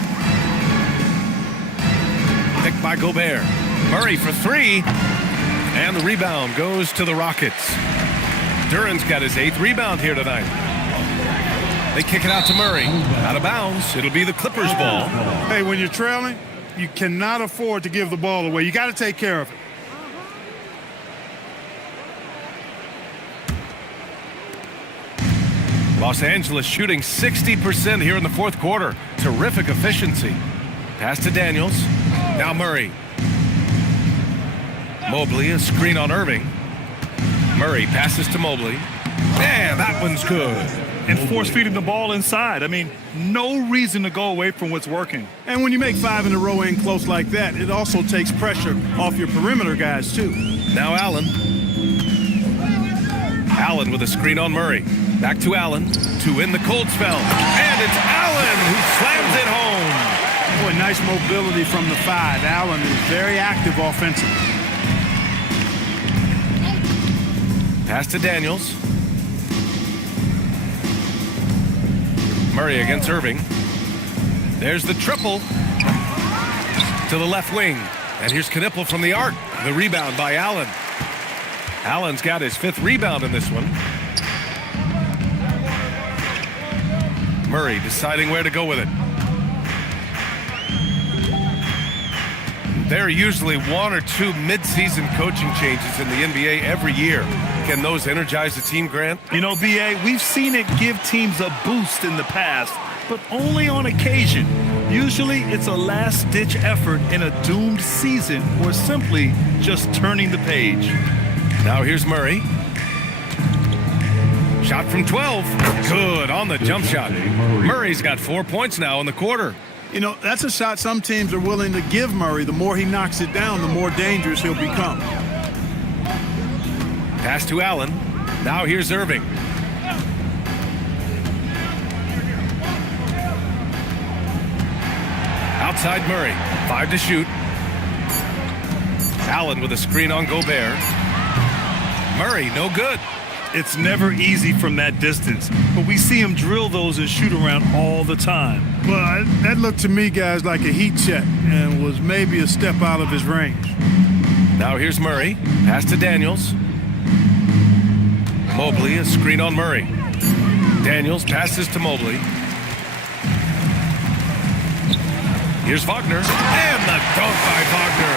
Picked by Gobert. Murray for 3. And the rebound goes to the Rockets. Duran's got his 8th rebound here tonight. They kick it out to Murray. Out of bounds. It'll be the Clippers' ball. Hey, when you're trailing, you cannot afford to give the ball away. You got to take care of it. Los Angeles shooting 60% here in the fourth quarter. Terrific efficiency. Pass to Daniels. Now Murray. Mobley, a screen on Irving. Murray passes to Mobley. Man, that one's good. And force feeding the ball inside. I mean, no reason to go away from what's working. And when you make 5 in a row in close like that, it also takes pressure off your perimeter guys, too. Now Allen. Allen with a screen on Murray. Back to Allen to end the cold spell. And it's Allen who slams it home. Boy, nice mobility from the 5. Allen is very active offensively. Pass to Daniels. Murray against Irving. There's the triple to the left wing. And here's Knipple from the arc. The rebound by Allen. Allen's got his 5th rebound in this one. Murray deciding where to go with it. There are usually 1 or 2 mid-season coaching changes in the NBA every year. Can those energize the team, Grant? You know, B.A., we've seen it give teams a boost in the past, but only on occasion. Usually it's a last-ditch effort in a doomed season or simply just turning the page. Now here's Murray. Shot from 12. Good on the jump shot. Murray's got 4 points now in the quarter. You know, that's a shot some teams are willing to give Murray. The more he knocks it down, the more dangerous he'll become. Pass to Allen. Now here's Irving. Outside Murray. 5 to shoot. Allen with a screen on Gobert. Murray, no good. It's never easy from that distance, but we see him drill those and shoot around all the time. Well, that looked to me, guys, like a heat check and was maybe a step out of his range. Now here's Murray. Pass to Daniels. Mobley, a screen on Murray. Daniels passes to Mobley. Here's Wagner. And the dunk by Wagner.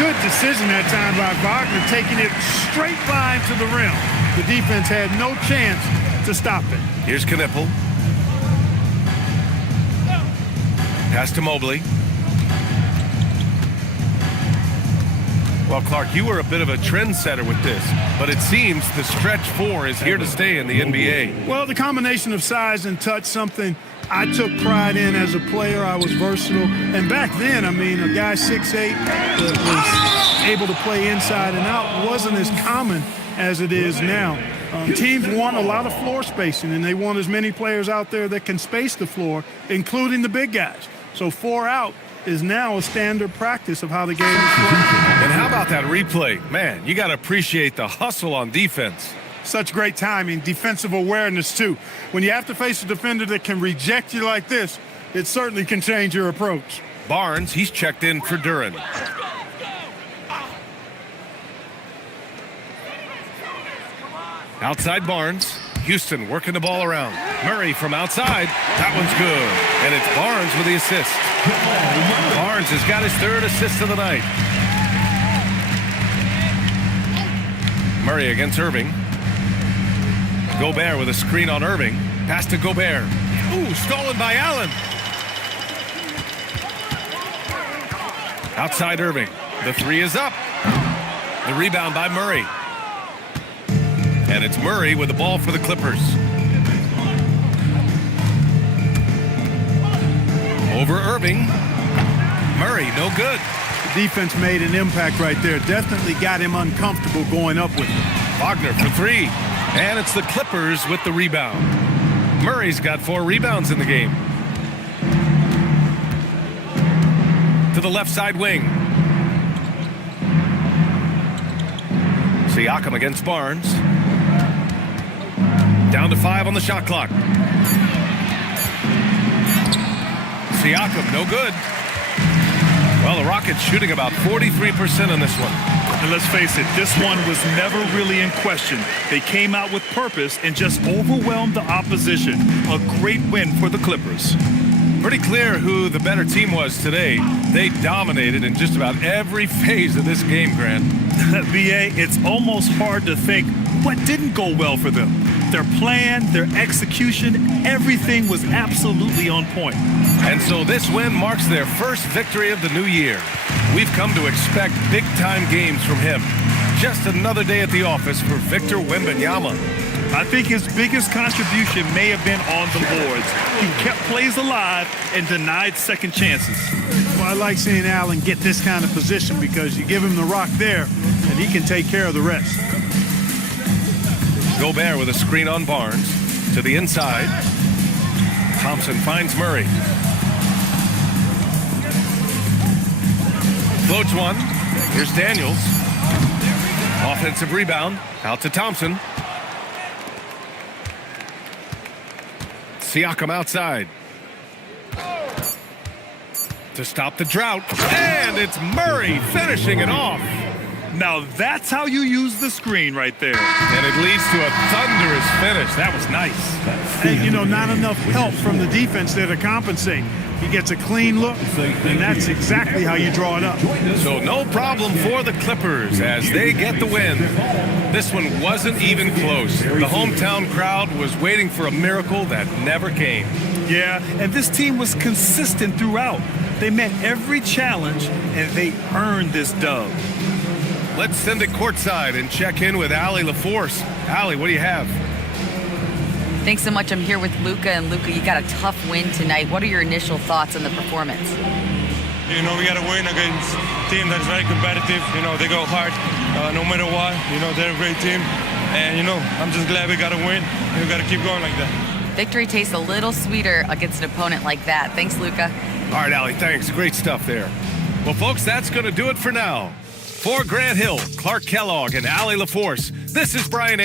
Good decision that time by Wagner, taking it straight line to the rim. The defense had no chance to stop it. Here's Knipple. Pass to Mobley. Well, Clark, you were a bit of a trendsetter with this, but it seems the stretch 4 is here to stay in the NBA. Well, the combination of size and touch, something I took pride in as a player. I was versatile. And back then, I mean, a guy 6'8" that was able to play inside and out wasn't as common as it is now. Teams want a lot of floor spacing, and they want as many players out there that can space the floor, including the big guys. So 4 out is now a standard practice of how the game is played. And how about that replay? Man, you got to appreciate the hustle on defense. Such great timing, defensive awareness too. When you have to face a defender that can reject you like this, it certainly can change your approach. Barnes, he's checked in for Duran. Outside Barnes. Houston working the ball around. Murray from outside. That one's good. And it's Barnes with the assist. Barnes has got his 3rd assist of the night. Murray against Irving. Gobert with a screen on Irving. Pass to Gobert. Ooh, stolen by Allen. Outside Irving. The 3 is up. The rebound by Murray. And it's Murray with the ball for the Clippers. Over Irving. Murray, no good. The defense made an impact right there. Definitely got him uncomfortable going up with it. Wagner for 3. And it's the Clippers with the rebound. Murray's got 4 rebounds in the game. To the left side wing. Siakam against Barnes. Down to 5 on the shot clock. Siakam, no good. Well, the Rockets shooting about 43% on this one. And let's face it, this one was never really in question. They came out with purpose and just overwhelmed the opposition. A great win for the Clippers. Pretty clear who the better team was today. They dominated in just about every phase of this game, Grant. BA, it's almost hard to think what didn't go well for them. Their plan, their execution, everything was absolutely on point. And so this win marks their first victory of the new year. We've come to expect big-time games from him. Just another day at the office for Victor Wembanyama. I think his biggest contribution may have been on the boards. He kept plays alive and denied second chances. Well, I like seeing Allen get this kind of position because you give him the rock there and he can take care of the rest. Gobert with a screen on Barnes. To the inside. Thompson finds Murray. Floats one. Here's Daniels. Offensive rebound. Out to Thompson. Siakam outside. To stop the drought. And it's Murray finishing it off. Now that's how you use the screen right there. And it leads to a thunderous finish. That was nice. And, you know, not enough help from the defense there to compensate. He gets a clean look, and that's exactly how you draw it up. So no problem for the Clippers as they get the win. This one wasn't even close. The hometown crowd was waiting for a miracle that never came. Yeah, and this team was consistent throughout. They met every challenge, and they earned this dub. Let's send it courtside and check in with Allie LaForce. Allie, what do you have? Thanks so much. I'm here with Luka. And Luka, you got a tough win tonight. What are your initial thoughts on the performance? You know, we got to win against a team that's very competitive. You know, they go hard no matter what. You know, they're a great team. And, you know, I'm just glad we got to win. And we got to keep going like that. Victory tastes a little sweeter against an opponent like that. Thanks, Luka. All right, Allie, thanks. Great stuff there. Well, folks, that's going to do it for now. For Grant Hill, Clark Kellogg, and Allie LaForce, this is Brian